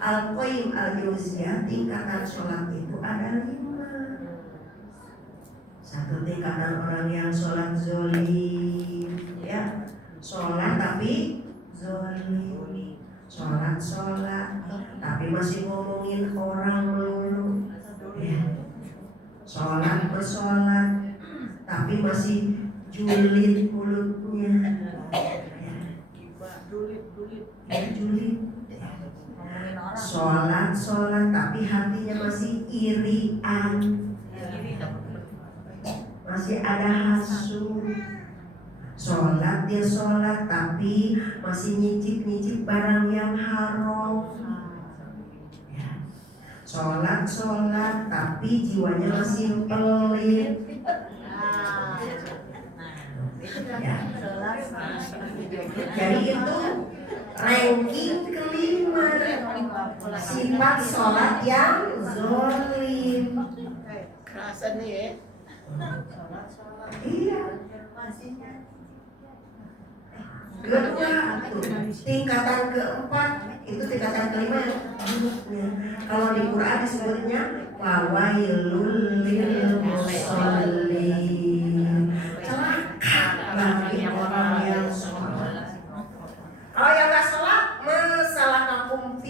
Al-Qayyim Al-Jauziyah, tingkatan sholat itu ada 5. Satu tingkatan orang yang sholat zolim, ya, sholat tapi zolim, sholat tapi masih ngomongin orang melulu, ya, sholat bersolat tapi masih julid mulutnya, julid. Sholat tapi hatinya masih irian, masih ada hasud. Sholat dia sholat tapi masih nyicip barang yang haram. Sholat tapi jiwanya masih pelit. Ya. Jadi itu ranking kelima, sifat sholat yang zolim. Kerasa nih ya. Iya. Kedua tuh, tingkatan keempat itu tingkatan kelima yang buruknya. Kalau di Quran disebutnya wawailul lil musallin. Celaka bagi orang yang sholat. Kalau yang nggak sholat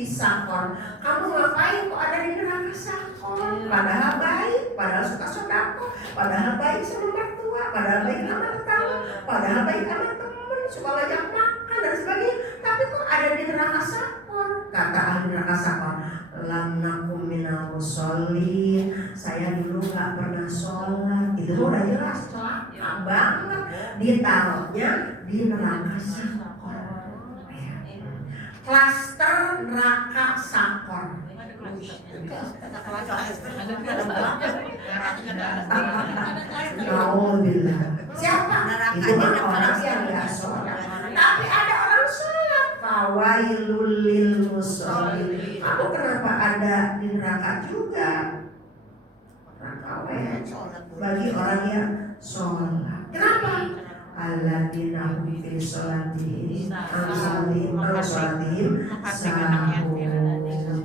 sakor. Kamu ngapain kok ada di neraka sakor? Padahal baik, padahal suka sodako, padahal baik sama mertua, padahal baik sama tetangga, padahal baik sama teman, suka ngajak makan dan sebagainya. Tapi kok ada di neraka sakor? Kata ahli neraka sakor, lam nakum minal musholin. Saya dulu nggak pernah sholat. Itu udah jelas celaka banget. Ditaruhnya di neraka sakor. Klaster neraka sakor. Alhamdulillah. Siapa? Itu kan orang yang nggak sholat. Tapi ada orang sholat. Fawailul lil musholin. Kamu kenapa ada di neraka juga? Bagi orang yang sholat. Kenapa? Alladzina hum fi sholatihim sahun.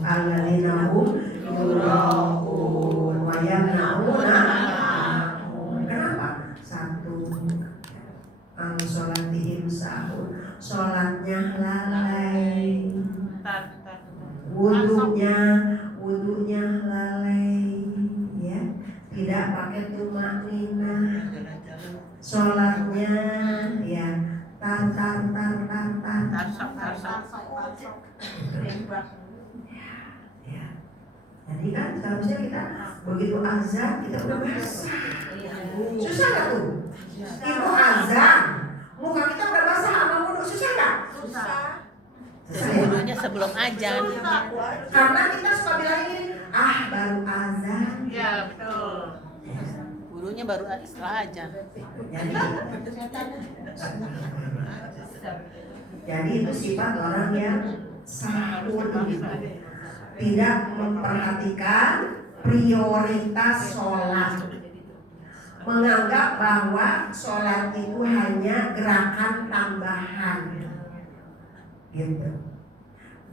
Alladzina hum yura'un wa yamna'una. Kenapa? Satu, sholatihim sahun, sholatnya lalai, wudunya lalai, ya, tidak pakai tumakninah. Sholatnya ya tar. Ya. Jadi kan seharusnya kita begitu azan kita udah basah. Susah nggak tuh? Ibu azan, muka kita udah basah sama wudu, susah nggak? Susah. Sebelumnya sebelum ajan. Karena kita suka bilang ini, baru azan. Ya, betul. Gurunya baru setelah ajan. Jadi itu sifat orang yang sahun, tidak memperhatikan prioritas sholat, menganggap bahwa sholat itu hanya gerakan tambahan, gitu,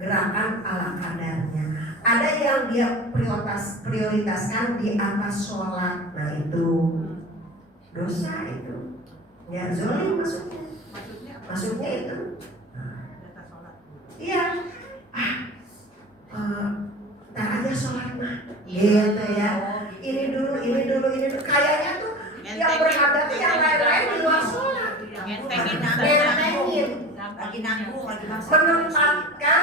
gerakan ala kadarnya. Ada yang dia prioritaskan di atas sholat, nah itu dosa itu, ya zolim maksudnya itu. Iya, ntar aja sholat mah, gitu ya. Ini dulu. Kayaknya tuh yang berhadap yang lain-lain di luar sholat. Ngentengin, Lagi nanggung, lagi masak. menempatkan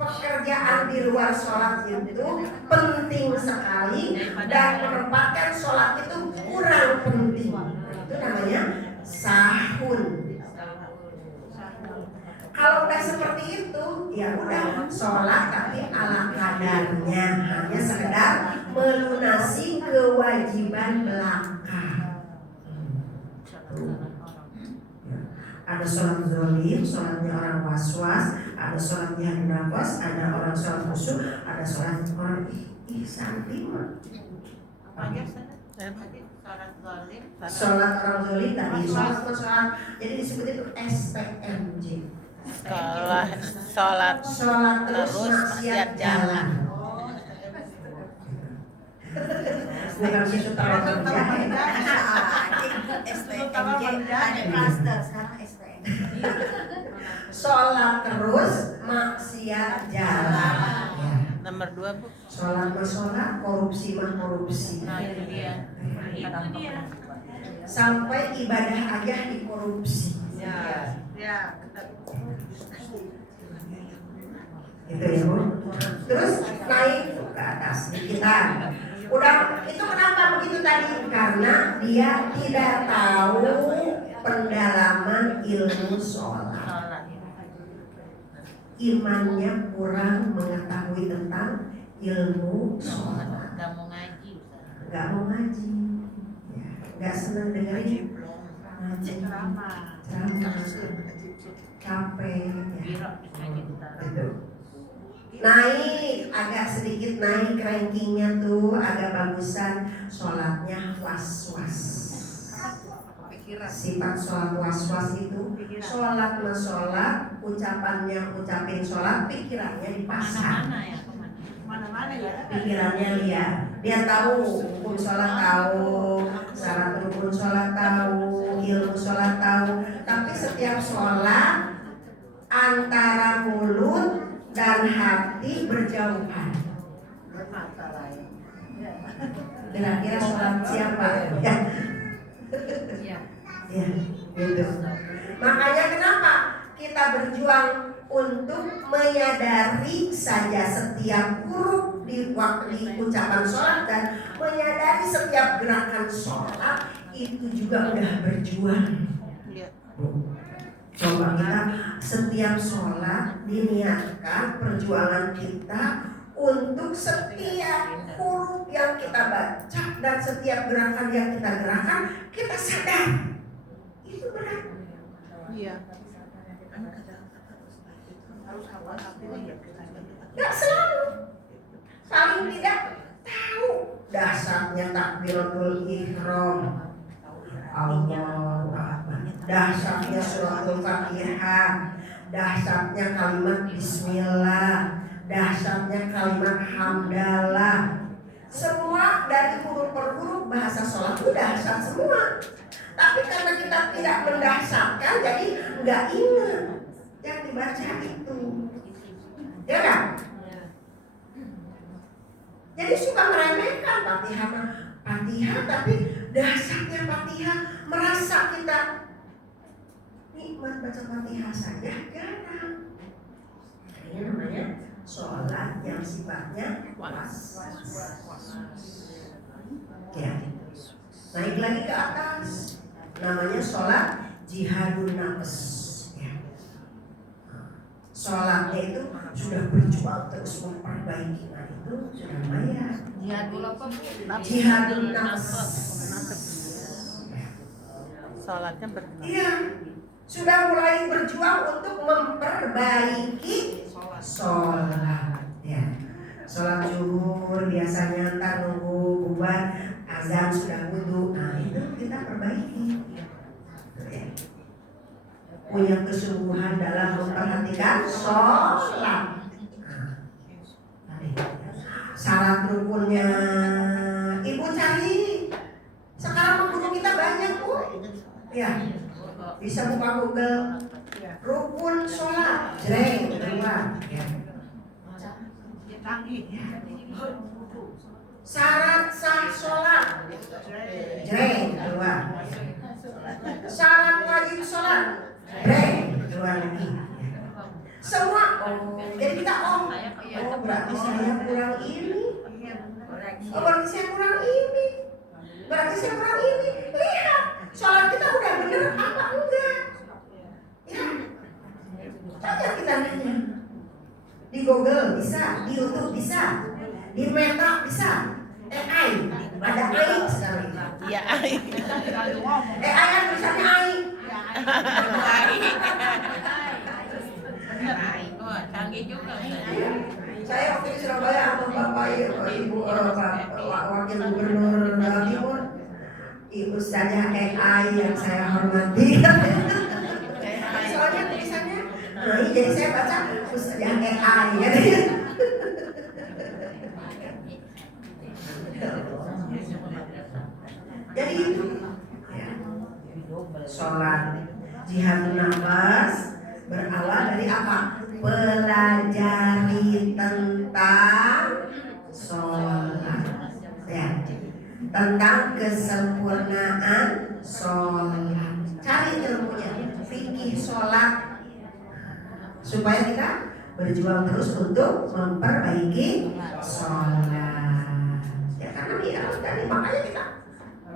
pekerjaan di luar sholat itu penting sekali dan menempatkan sholat itu kurang penting. Itu namanya sahun. Kalau udah seperti itu, ya udah sholat tapi ala kadarnya, hanya sekedar melunasi kewajiban belaka. Ada sholat zolim, sholatnya orang was-was, ada sholatnya nafas, ada orang sholat khusyuk, ada sholat orang ihsan lima. Sholat orang zolim tadi, sholat, jadi disebut itu STMJ. Sholat terus maksiat jalan. Bukan situ terlalu berjahit. STMJ ada klaster sekarang STMJ. Sholat terus maksiat jalan. Nomor 2 Bu. Sholat, korupsi mah korupsi. Nah, itu dia. Sampai ibadah aja dikorupsi. Ya. Gitu ya Bu. Terus naik ke atas dikitan. Udah itu kenapa begitu tadi? Karena dia tidak tahu pendalaman ilmu sholat. Imannya kurang mengetahui tentang ilmu sholat. Gak mau ngaji. Gak mau ngaji, ya, gak senang dengerin ngaji, Ceramah. capek, ya. Gitu. Naik, agak sedikit naik rankingnya tuh, agak bagusan, sholatnya was-was. Sifat sholat was-was itu, sholat sholat, ucapin sholat, pikirannya di pasar. Mana-mana ya. Pikirannya lihat, dia tahu hukum sholat, tahu syarat rukun sholat, tahu ilmu sholat, tahu. Tapi setiap sholat antara mulut dan hati berjauhan. Bermata lain. Kira-kira sholat siapa? Ya. Iya. Ya, gitu. Makanya kenapa kita berjuang untuk menyadari saja setiap huruf di waktu di ucapan sholat dan menyadari setiap gerakan sholat itu juga udah berjuang. Iya. Coba kita setiap sholat diniatkan perjuangan kita untuk setiap huruf yang kita baca dan setiap gerakan yang kita gerakan kita sadar itu berat. Iya. Harus hafal ya. Gak selalu, paling tidak tahu dasarnya takbiratul ihram, Allahu Akbar, dasarnya suratul Fatihah, dasarnya kalimat Bismillah, dasarnya kalimat hamdalah. Semua dari huruf per huruf bahasa sholat itu dasar semua. Tapi karena kita tidak mendasarkan, jadi nggak ingat yang dibaca itu, ya kan? Jadi suka meremehkan Fatihah, tapi dasarnya Fatihah merasa kita nikmat baca Fatihah saja jarang. Ini namanya sholat yang sifatnya was. Ya. Naik lagi ke atas, namanya sholat jihadun nafs. Ya. Sholatnya itu sudah berjuang terus memperbaiki, nah itu sudah lumayan. Jihadun nafs. Sholatnya bernafas. Iya, sudah mulai berjuang untuk memperbaiki sholat. Ya. Sholat zuhur biasanya ntar nunggu bubar azan sudah wudu, nah itu kita perbaiki. Ya. Punya kesungguhan dalam memperhatikan sholat. Syarat rukunnya ibu cari. Sekarang guru kita banyak bu. Ya, bisa buka Google. Rukun sholat, jreng keluar. Ya. Syarat sah sholat, jreng keluar. Syarat wajib sholat, jreng keluar lagi. Semua, jadi kita berarti saya kurang ini. Berarti saya kurang ini. Berarti saya kurang ini. Lihat, sholat kita udah bener apa enggak? Ya, saja kita nanya. Di Google bisa, di YouTube bisa, di Meta bisa. AI, ada AI sekarang. Iya. AI kan tulisannya AI. Canggih juga. Saya waktu di Surabaya sama Bapak Ibu Wakil Gubernur Jawa Timur, Ibu Ustazah AI yang saya hormati. Soalnya tulisannya, nah, jadi saya baca Ustazah AI ya. Jadi itu ya, sholat jihadun nafas berawal dari apa? Pelajari tentang sholat, ya, tentang kesempurnaan sholat. Cari ilmunya, fikih sholat, supaya kita berjuang terus untuk memperbaiki sholat. Ya karena ya tadi makanya kita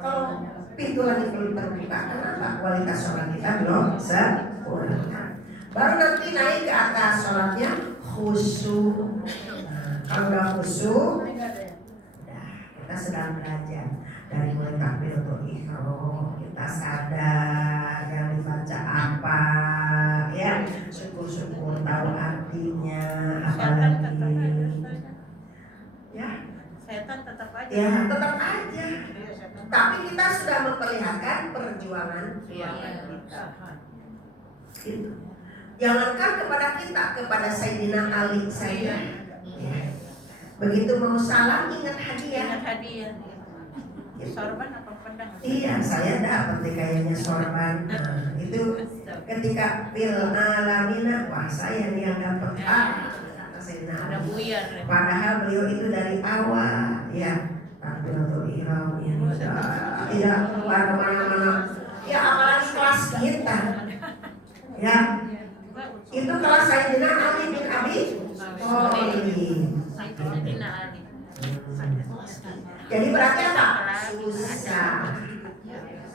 kalau pintu lagi belum terbuka, kenapa? Kualitas sholat kita belum sempurna. Baru nanti naik ke atas sholatnya khusyuk. Kalau udah khusyuk, kita sedang belajar dari mulai takbiratul ihram, kita sadar yang dibaca apa, ya syukur-syukur tahu artinya, apalagi ya Setan tetap aja. ya tetap aja. Tapi kita sudah memperlihatkan perjuangan kita. Gitu. Jangankan kepada kita, kepada Sayyidina Ali saja. Ya. Begitu mau salam ingat hadiah. Ingat hadiah. Sorban apa pedang? Iya, saya dapat nih kayaknya sorban. Nah, itu ketika fil alamina, wah saya nih yang dapat. Sayyidina Ada Ali. buyar. Padahal beliau itu dari awal ya takbiratul ihram ini tidak keluar kemana-mana. Ya apalagi kelas kita. Ya itu kelas Sayyidina Ali bin Abi Thalib. Sayyidina Ali. Jadi berarti apa? Susah.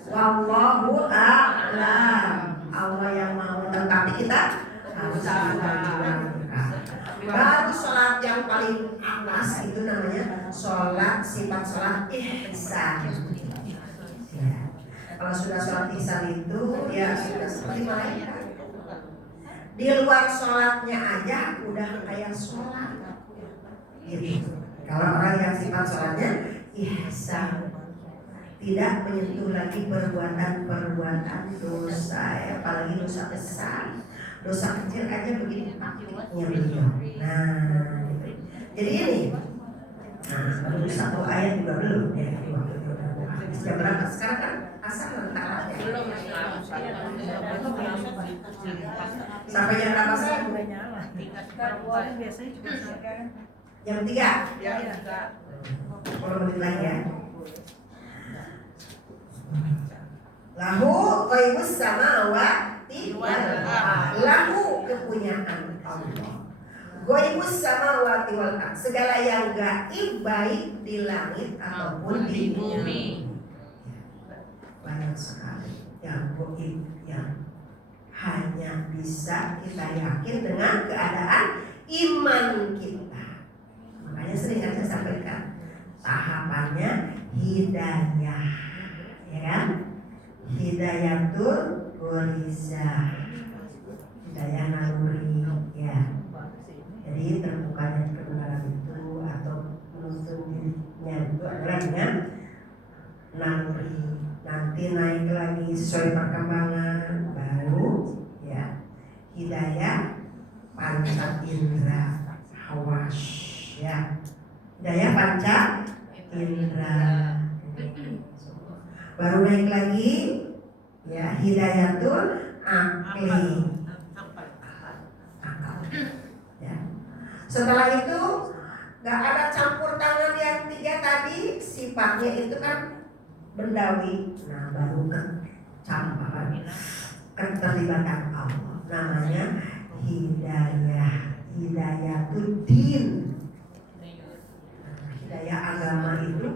Wallahu a'lam. Allah yang mau, tetapi kita harus berjuang. Baru sholat yang paling atas itu namanya sholat, sifat sholat ihsan. Ya. Kalau sudah sholat ihsan itu ya sudah seperti malaikat. Di luar sholatnya aja udah kayak sholat. Gitu. Kalau orang yang sifat sholatnya ihsan, tidak menyentuh lagi perbuatan-perbuatan dosa, apalagi dosa besar. Dosa kecil aja begini praktiknya beliau. Nah, gitu. Jadi ini, baru satu ayat juga belum ya. Jam berapa sekarang kan? Asal bentar aja. Belum. Sampai jam berapa sih? Biasanya juga sekarang. Jam 3. Ya. 10 menit lagi ya. Lahu ghaibus samawati wal ardh. Lahu kepunyaan Allah. Ghaibus samawati wal ardh. Segala yang gaib baik di langit ataupun di bumi. Banyak sekali yang gaib yang hanya bisa kita yakin dengan keadaan iman kita. Makanya sering saya sampaikan tahapannya hidayah, ya kan? Hidayatul Gorizah, hidayah naluri, ya. Jadi terbukanya kebenaran itu atau menuntutnya itu adalah dengan naluri. Nanti naik lagi sesuai perkembangan baru, ya. Hidayah panca indera hawas, ya. Hidayah panca indera. Baru naik lagi ya hidayatul akli, akal. Ya. Setelah itu nggak ada campur tangan yang 3 tadi, sifatnya itu kan bendawi. Nah baru kecampuran keterlibatan Allah, namanya hidayatul din. Hidayah agama itu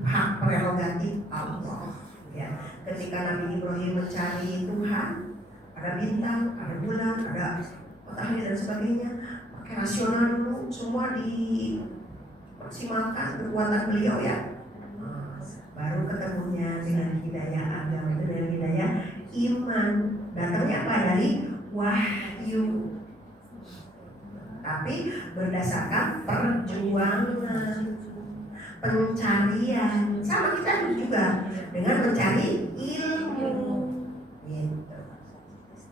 hak prerogatif Allah. Ya, ketika Nabi Ibrahim mencari Tuhan, ada bintang, ada bulan, ada matahari dan sebagainya, pakai rasional dulu, semua dimaksimalkan kekuatan beliau ya. Baru ketemunya dengan hidayah agama, dengan hidayah iman. Datangnya apa? Dari wahyu. Tapi berdasarkan perjuangan, pencarian. Sama kita juga dengan mencari ilmu gitu.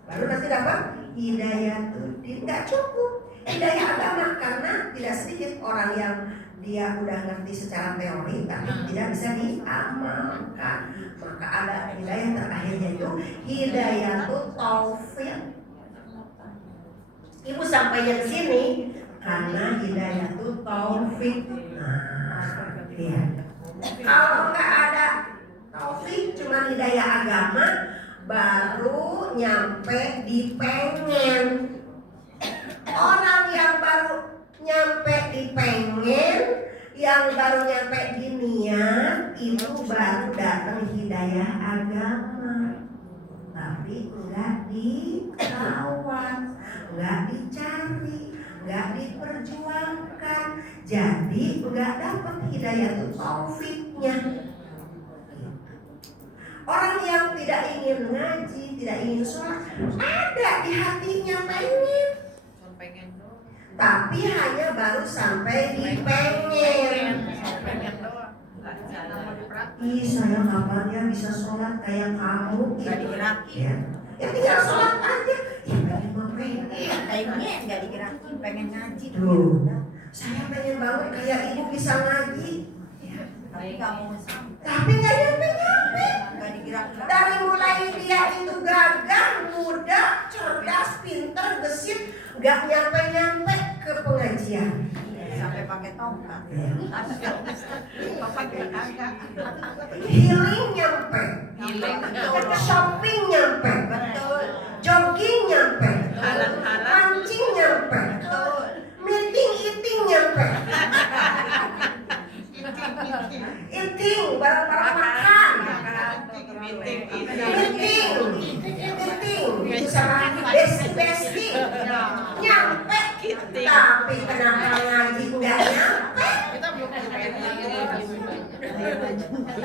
Baru nanti dapat hidayatul. Tidak cukup hidayah agama, karena tidak sedikit orang yang dia udah ngerti secara teori tapi tidak bisa diamalkan. Maka ada hidayah terakhirnya itu hidayatul taufik. Ibu sampainya ke sini karena hidayatul taufik. Iya. Kalau nggak ada taufik, cuma hidayah agama, baru nyampe di pengen. Orang yang baru nyampe di pengen, yang baru nyampe di niat, itu baru datang hidayah agama. Tapi nggak dikawal, nggak dicari, nggak diperjuangkan, jadi nggak dapat hidayatul taufiknya. Orang yang tidak ingin ngaji, tidak ingin sholat, ada di hatinya pengen, tapi hanya baru sampai di pengen. Ih, saya kapan ya bisa sholat kayak kamu? Gak digerakin. Ya tinggal sholat aja. Ya pengen mah pengen. Pengen gak digerakin, pengen ngaji. Tuh, saya pengen banget kayak ibu bisa ngaji. Tapi gak mau sampai. Tapi gak nyampe-nyampe. Gak digerakin. Dari mulai dia itu gagah, muda, cerdas, pintar, gesit, Gak nyampe-nyampe ke pengajian. Sampai pakai tongkat. Healing nyampe, Healing. shopping nyampe, Betul. jogging nyampe, Halal-halal. mancing nyampe, Betul. meeting eating nyampe, eating barang-barang makan, Meeting meeting itu sama besti nyampe, tapi kenapa ngaji nggak nyampe?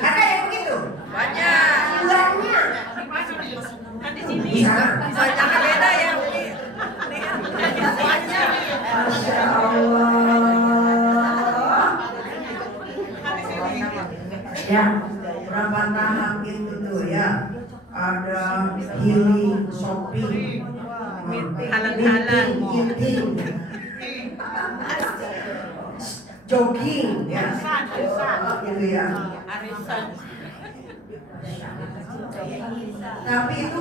Ada yang begitu? banyak. Banyak. Kan di sini Bisa. banyak beda ya. Masya Allah. Ya, berapa tahap itu tuh ya? Ada healing, shopping, Halal-halal. eating, jogging, ya, gitu ya. Arisan. Tapi itu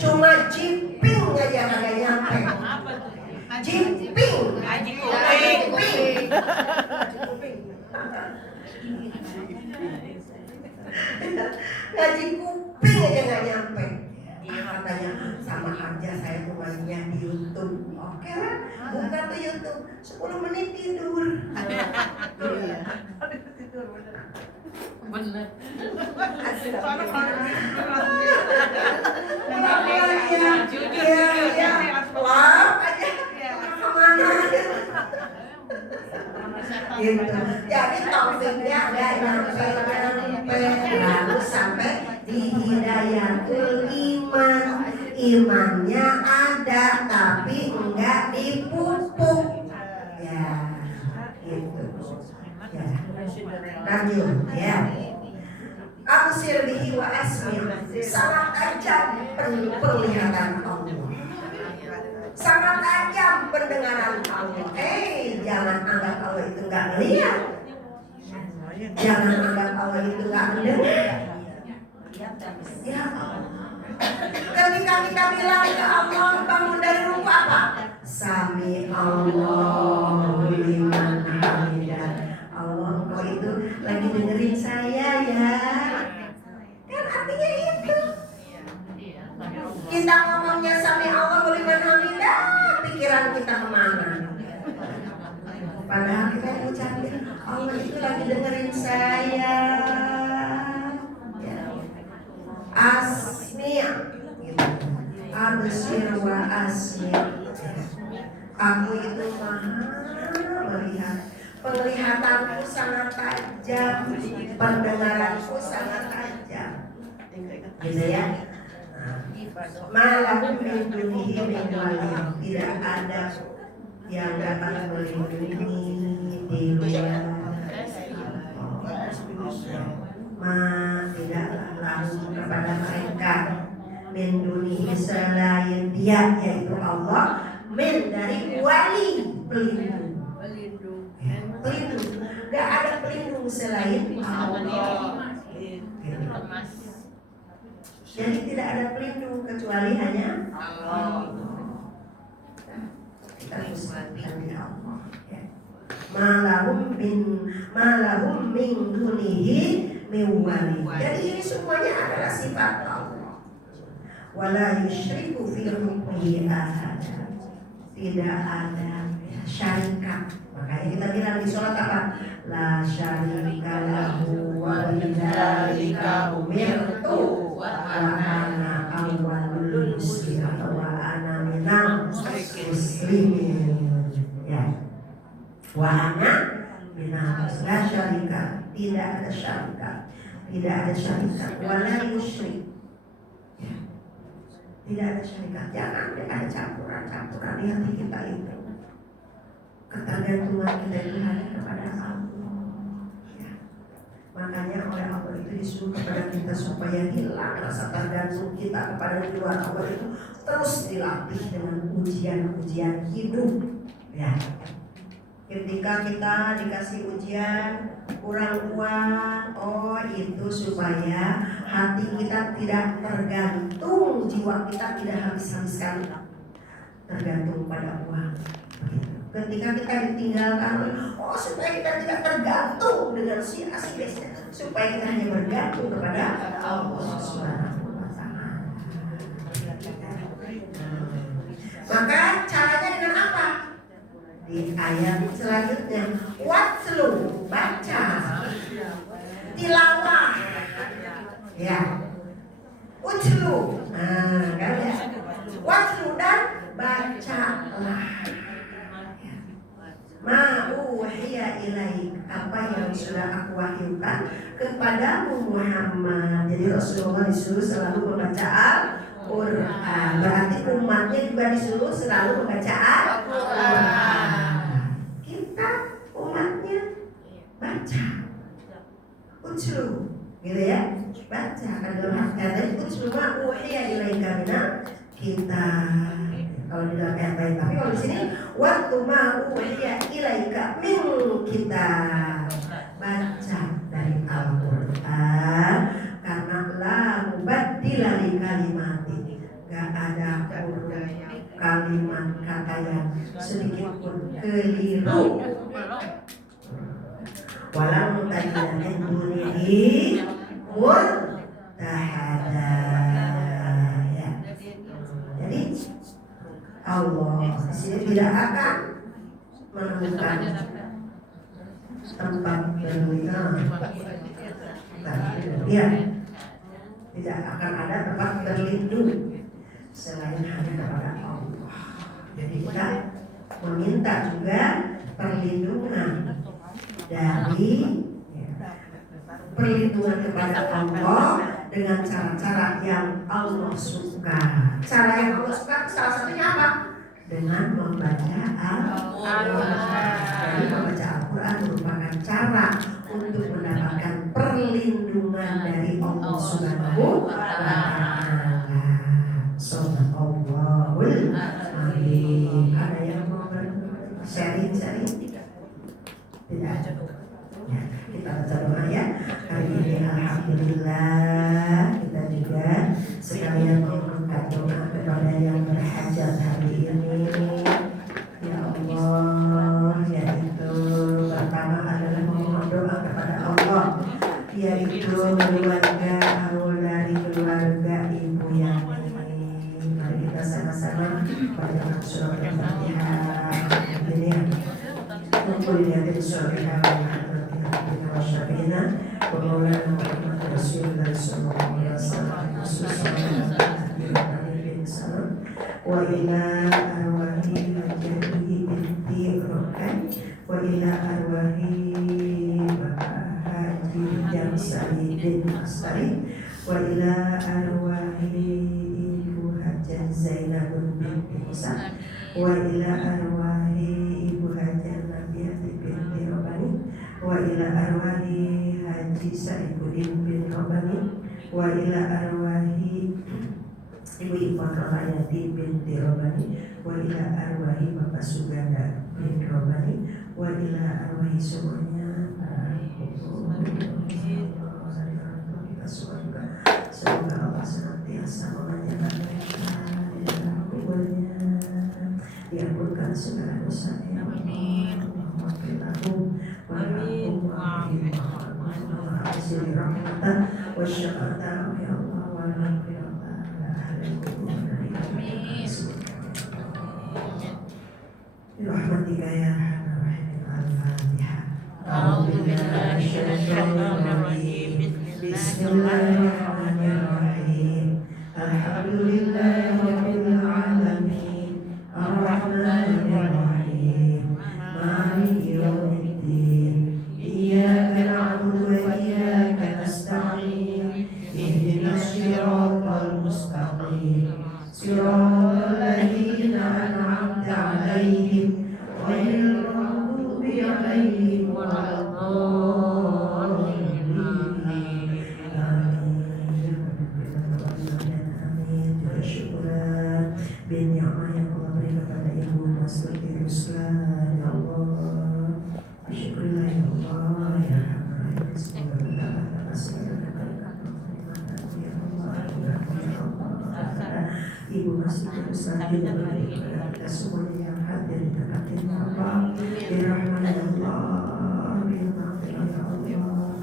cuma jipping aja kagak nyampe. Jipping, Ngaji kuping. ngaji kuping aja nggak nyampe. Dia katanya sama aja saya tuh mainnya di YouTube. Oke lah, buka tuh YouTube 10 menit tidur. Bener. Iya, wow aja kemana aja. Gitu. Jadi taufiknya nggak nyampe, lalu sampai di hidayatul iman. Imannya ada tapi enggak dipupuk. Ya, gitu. Ya. Lanjut ya. Absir bihi wa asmi, sangat tajam penglihatan Allah, sangat tajam pendengaran Allah. Jangan anggap Allah itu nggak melihat, jangan anggap Allah itu nggak mendengar. Ya Allah. Ketika kita bilang ke Allah bangun dari ruku apa? Sami Allahu liman hamidah. Allah, engkau itu lagi dengerin saya ya. Kan artinya itu. Kita ngomongnya sami Allahu liman hamidah, pikiran kita kemana? Padahal kita ucapin Allah itu lagi dengerin saya. Ya. Asmi, gitu. Absir wa asmi. Aku itu maha melihat. Penglihatanku sangat tajam, pendengaranku sangat tajam. Gitu ya. Malam melindungi wali, tidak ada yang dapat melindungi di luar. Tidaklah langsung kepada mereka melindungi selain Dia, yaitu Allah, dari wali pelindung. Pelindung, gak ada pelindung selain Allah. Jadi tidak ada pelindung kecuali hanya Allah. Kita harus mengandalkan Allah. Ya. Malahum min dunihi min wali. Jadi ini semuanya adalah sifat Allah. Wala yusyriku fi hukmihi ahada. Tidak ada syarikat. Makanya kita bilang di sholat apa? La syarika lahu wa bidzalika umirtu wa ana awwalul muslimin wa ana minal muslimin. Ya. Wa ana minal la syarika, tidak ada syarikat. Tidak ada syarikat. Wala yusyrik. Ya. Tidak ada syarikat. Jangan ada campuran-campuran di hati kita itu. Ketergantungan kita itu hanya kepada Allah. Ya. Makanya oleh Allah itu disuruh kepada kita supaya hilang rasa tergantung kita kepada di luar Allah itu terus dilatih dengan ujian-ujian hidup. Ya. Ketika kita dikasih ujian kurang uang, itu supaya hati kita tidak tergantung, jiwa kita tidak habis-habiskan tergantung pada uang. Ketika kita ditinggalkan, oh supaya kita tidak tergantung dengan si supaya kita hanya bergantung kepada Allah Subhanahu wa Ta'ala. Maka caranya dengan apa? Di ayat selanjutnya, watlu, baca, tilawah, ya, utlu, kan ya, watlu dan bacalah. Ma'uhiya ilaik, apa yang sudah aku wahyukan kepadamu Muhammad. Jadi Rasulullah disuruh selalu membaca Al-Quran. Berarti umatnya juga disuruh selalu membaca Al-Quran. Kita umatnya baca, utlu, gitu ya, baca. Kalau katanya utlu ma'uhiya ilaika minal kitab. Kalau di dalam ayat lain, tapi kalau di sini waktu mau dia ilaika min kita baca dari Al-Quran karena la mubaddila li kalimati, gak ada kalimat kata yang sedikit pun keliru. Walau tadinya dunihi murtahada, ya. Jadi Allah di sini tidak akan menemukan tempat berlindung. Ya, tidak akan ada tempat berlindung selain hanya kepada Allah. Jadi kita meminta juga perlindungan dari perlindungan kepada Allah dengan cara-cara yang Allah suka. Cara yang Allah suka salah satunya apa? Dengan membaca Al-Quran. Jadi membaca Al-Quran merupakan cara untuk mendapatkan perlindungan dari Allah Subhanahu wa Ta'ala. Subhanallahul Azim. Ada yang mau sharing? Tidak. Ya, kita baca doa ya. Hari ini alhamdulillah kita juga sekalian mengangkat doa kepada yang berhajat hari ini. Ya Allah, yaitu pertama adalah memohon doa kepada Allah, yaitu keluarga awal dari keluarga ibu yang ini. Mari kita sama-sama baca surah Al-Fatihah. Ini kumpulnya dari surah Al-Fatihah. Syafina wa maulana Muhammad Rasulullah sallallahu alaihi wasallam wa ila arwahi hajati binti Rokan wa ila arwahi Haji Jamsari bin Asari wa ila arwahi Ibu Hajah Zainab binti Musa wa ila arwahi Ibu Hajah Nabiah binti Robani wa ila arwahi Haji Saifuddin bin Robani wa ila arwahi Ibu Ivan Rohayati binti Robani wa ila arwahi Bapak Suganda bin Robani wa ila arwahi semuanya kita semua juga semoga Allah senantiasa menyertai mereka di dalam kuburnya, diampunkan segala dosanya. Amin. Rahmatika ya Al-Fatihah. Bismillahirrahmanirrahim. Alhamdulillahirabbil alamin. Ar-Rahmanirrahim. Maliki yaumiddin. Iyyaka na'budu wa iyyaka nasta'in. Ihdinas siratal mustaqim. Siratal ladzina an'amta 'alaihim ghairil maghdubi 'alaihim waladdallin. Amin. Syukuran bin ni'mah yang Allah berikan kepada Ibu Mas Luti Ruslan, ya Allah. Syukurlah ya Allah, ya Rahman. Semoga mendapat atas segala kebaikan ya Allah, ya Allah. Ibu masih terus lagi memberi kepada kita semuanya yang hadir di tempat ini ya Allah. Birahman ya Allah, birahman ya Allah,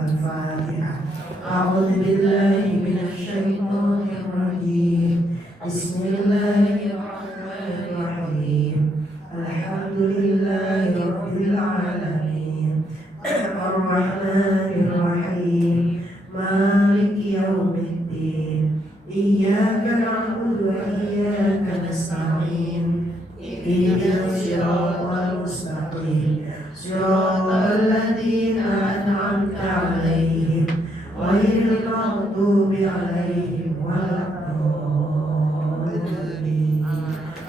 Al-Fatihah. A'udzu billahi minasyaitonir rajim. Bismillahirrahmanirrahim. Alhamdulillahi rabbil alamin. Ar-Rahmanir Rahim. Maliki yaumiddin. Iyyaka na'budu wa iyyaka nasta'in. Ihdinas siratal mustaqim. Siratal ladzina an'amta 'alaihim ghairil maghdubi 'alaihim waladdallin.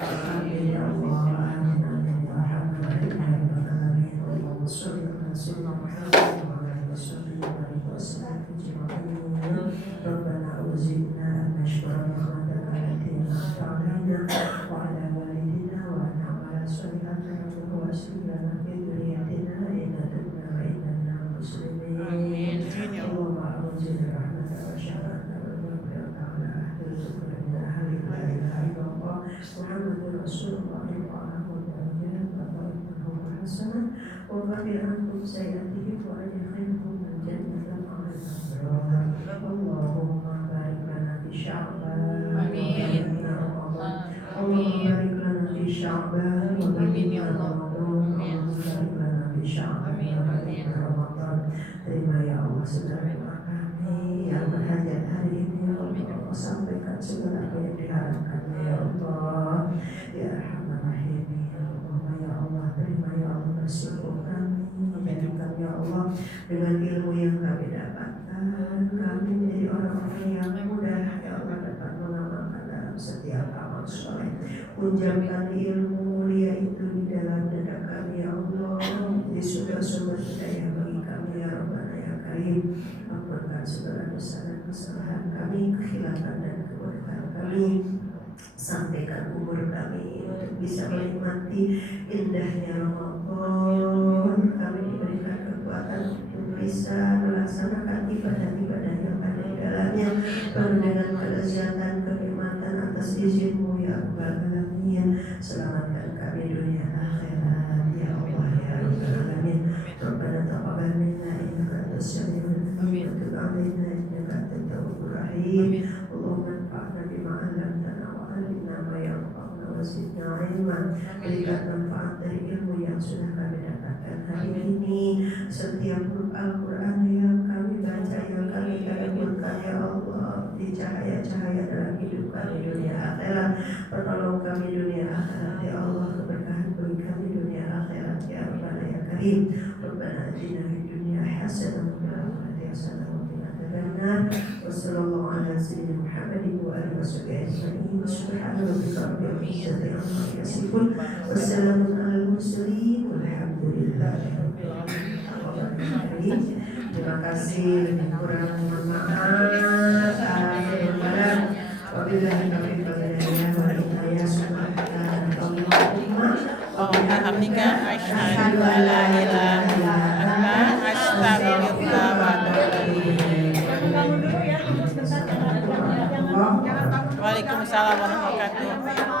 Amin ya Allah. Amin amin ya Rahman ya Rahim. Allahumma shalli ala sayyidina Muhammad wa ala alihi wa sahbihi ajma'in. Rabbana awzi'na an nashkura ni'mataka allati an'amta 'alaina wa 'ala walidina wa an na'mala shalihan wa aslih lana fi dhurriyyatina innaka innana muslimin. Allahumma awzi'na rahmatan wa syafa'atan wa maghfiratan ala ahli al-qur'an ahli la ilaha illallah Muhammadur Rasulullah wa ala alihi wa sahbihi hasanah wa qadi anhum sayyi'atihim wa adkhilhum al-jannata ma'al abrar. Allahumma barik lana fi Sya'ban. Amin. Allahumma barik lana fi Sya'ban wa barik lana Ramadan. Barik lana fi Sya'ban wa barik lana Ramadan. Terima ya Allah segala doa kami yang berhajat hari ini ya Allah, sampaikan segala apa yang diharapkannya ya Allah ya Rahman Rahim ya Allah. Ya Allah terima ya Allah bersyukur kami jadikan ya Allah dengan ilmu yang kami dapatkan kami menjadi orang-orang yang mudah ya Allah dapat mengamalkan dalam setiap amal soleh. Unjamkan ilmu mulia itu di dalam dada kami ya Allah, di sumber-sumber hidayah bagi kami ya Rabbana ya Karim. Ampunkan segala dosa dan kesalahan kami, kekhilafan dan keberkahan kami. Sampaikan umur kami untuk bisa menikmati indahnya Ramadan. Kami diberikan kekuatan untuk bisa melaksanakan ibadah-ibadah yang ada di dalamnya dengan kelezatan kenikmatan atas izin-Mu ya Rabbal Alamin. Selamatkan kami dunia akhirat ya Allah ya Rabbal Alamin. Rabbana taqabbal minna innaka antas samiul alim wa tub 'alaina innaka antat tawwabur rahim. Allahumma anfa'na bima 'allamtana wa 'allimna ma yanfa'una wa zidna 'ilman. Berikan manfaat dari ilmu yang sudah kami dapatkan hari ini. Setiap huruf Al-Quran yang kami baca, yang kami tadabburkan ya Allah, di cahaya-cahaya dalam hidup kami dunia akhirat. Pertolong kami dunia akhirat ya Allah, keberkahan bagi kami dunia akhirat ya Rabbana ya Karim. Rabbana atina fid dunya hasanah wa fil akhirati hasanah wa qina adzabannar. Wassallallahu ala sayyidina Muhammadin wa alihi washabbihi ajma'in. Subhana rabbika rabbil izzati amma yasifun. Wassalamun alal mursalin walhamdulillahi rabbil alamin. Terima kasih, kurang mohon maaf. Akhir badan. Wabillahi taufiq wal hidayah wal hidayah. Subhanallahumma wa bihamdika asyhadu an la ilaha illa anta astaghfiruka wa atubu ilaik. Waalaikumsalam warahmatullahi wabarakatuh.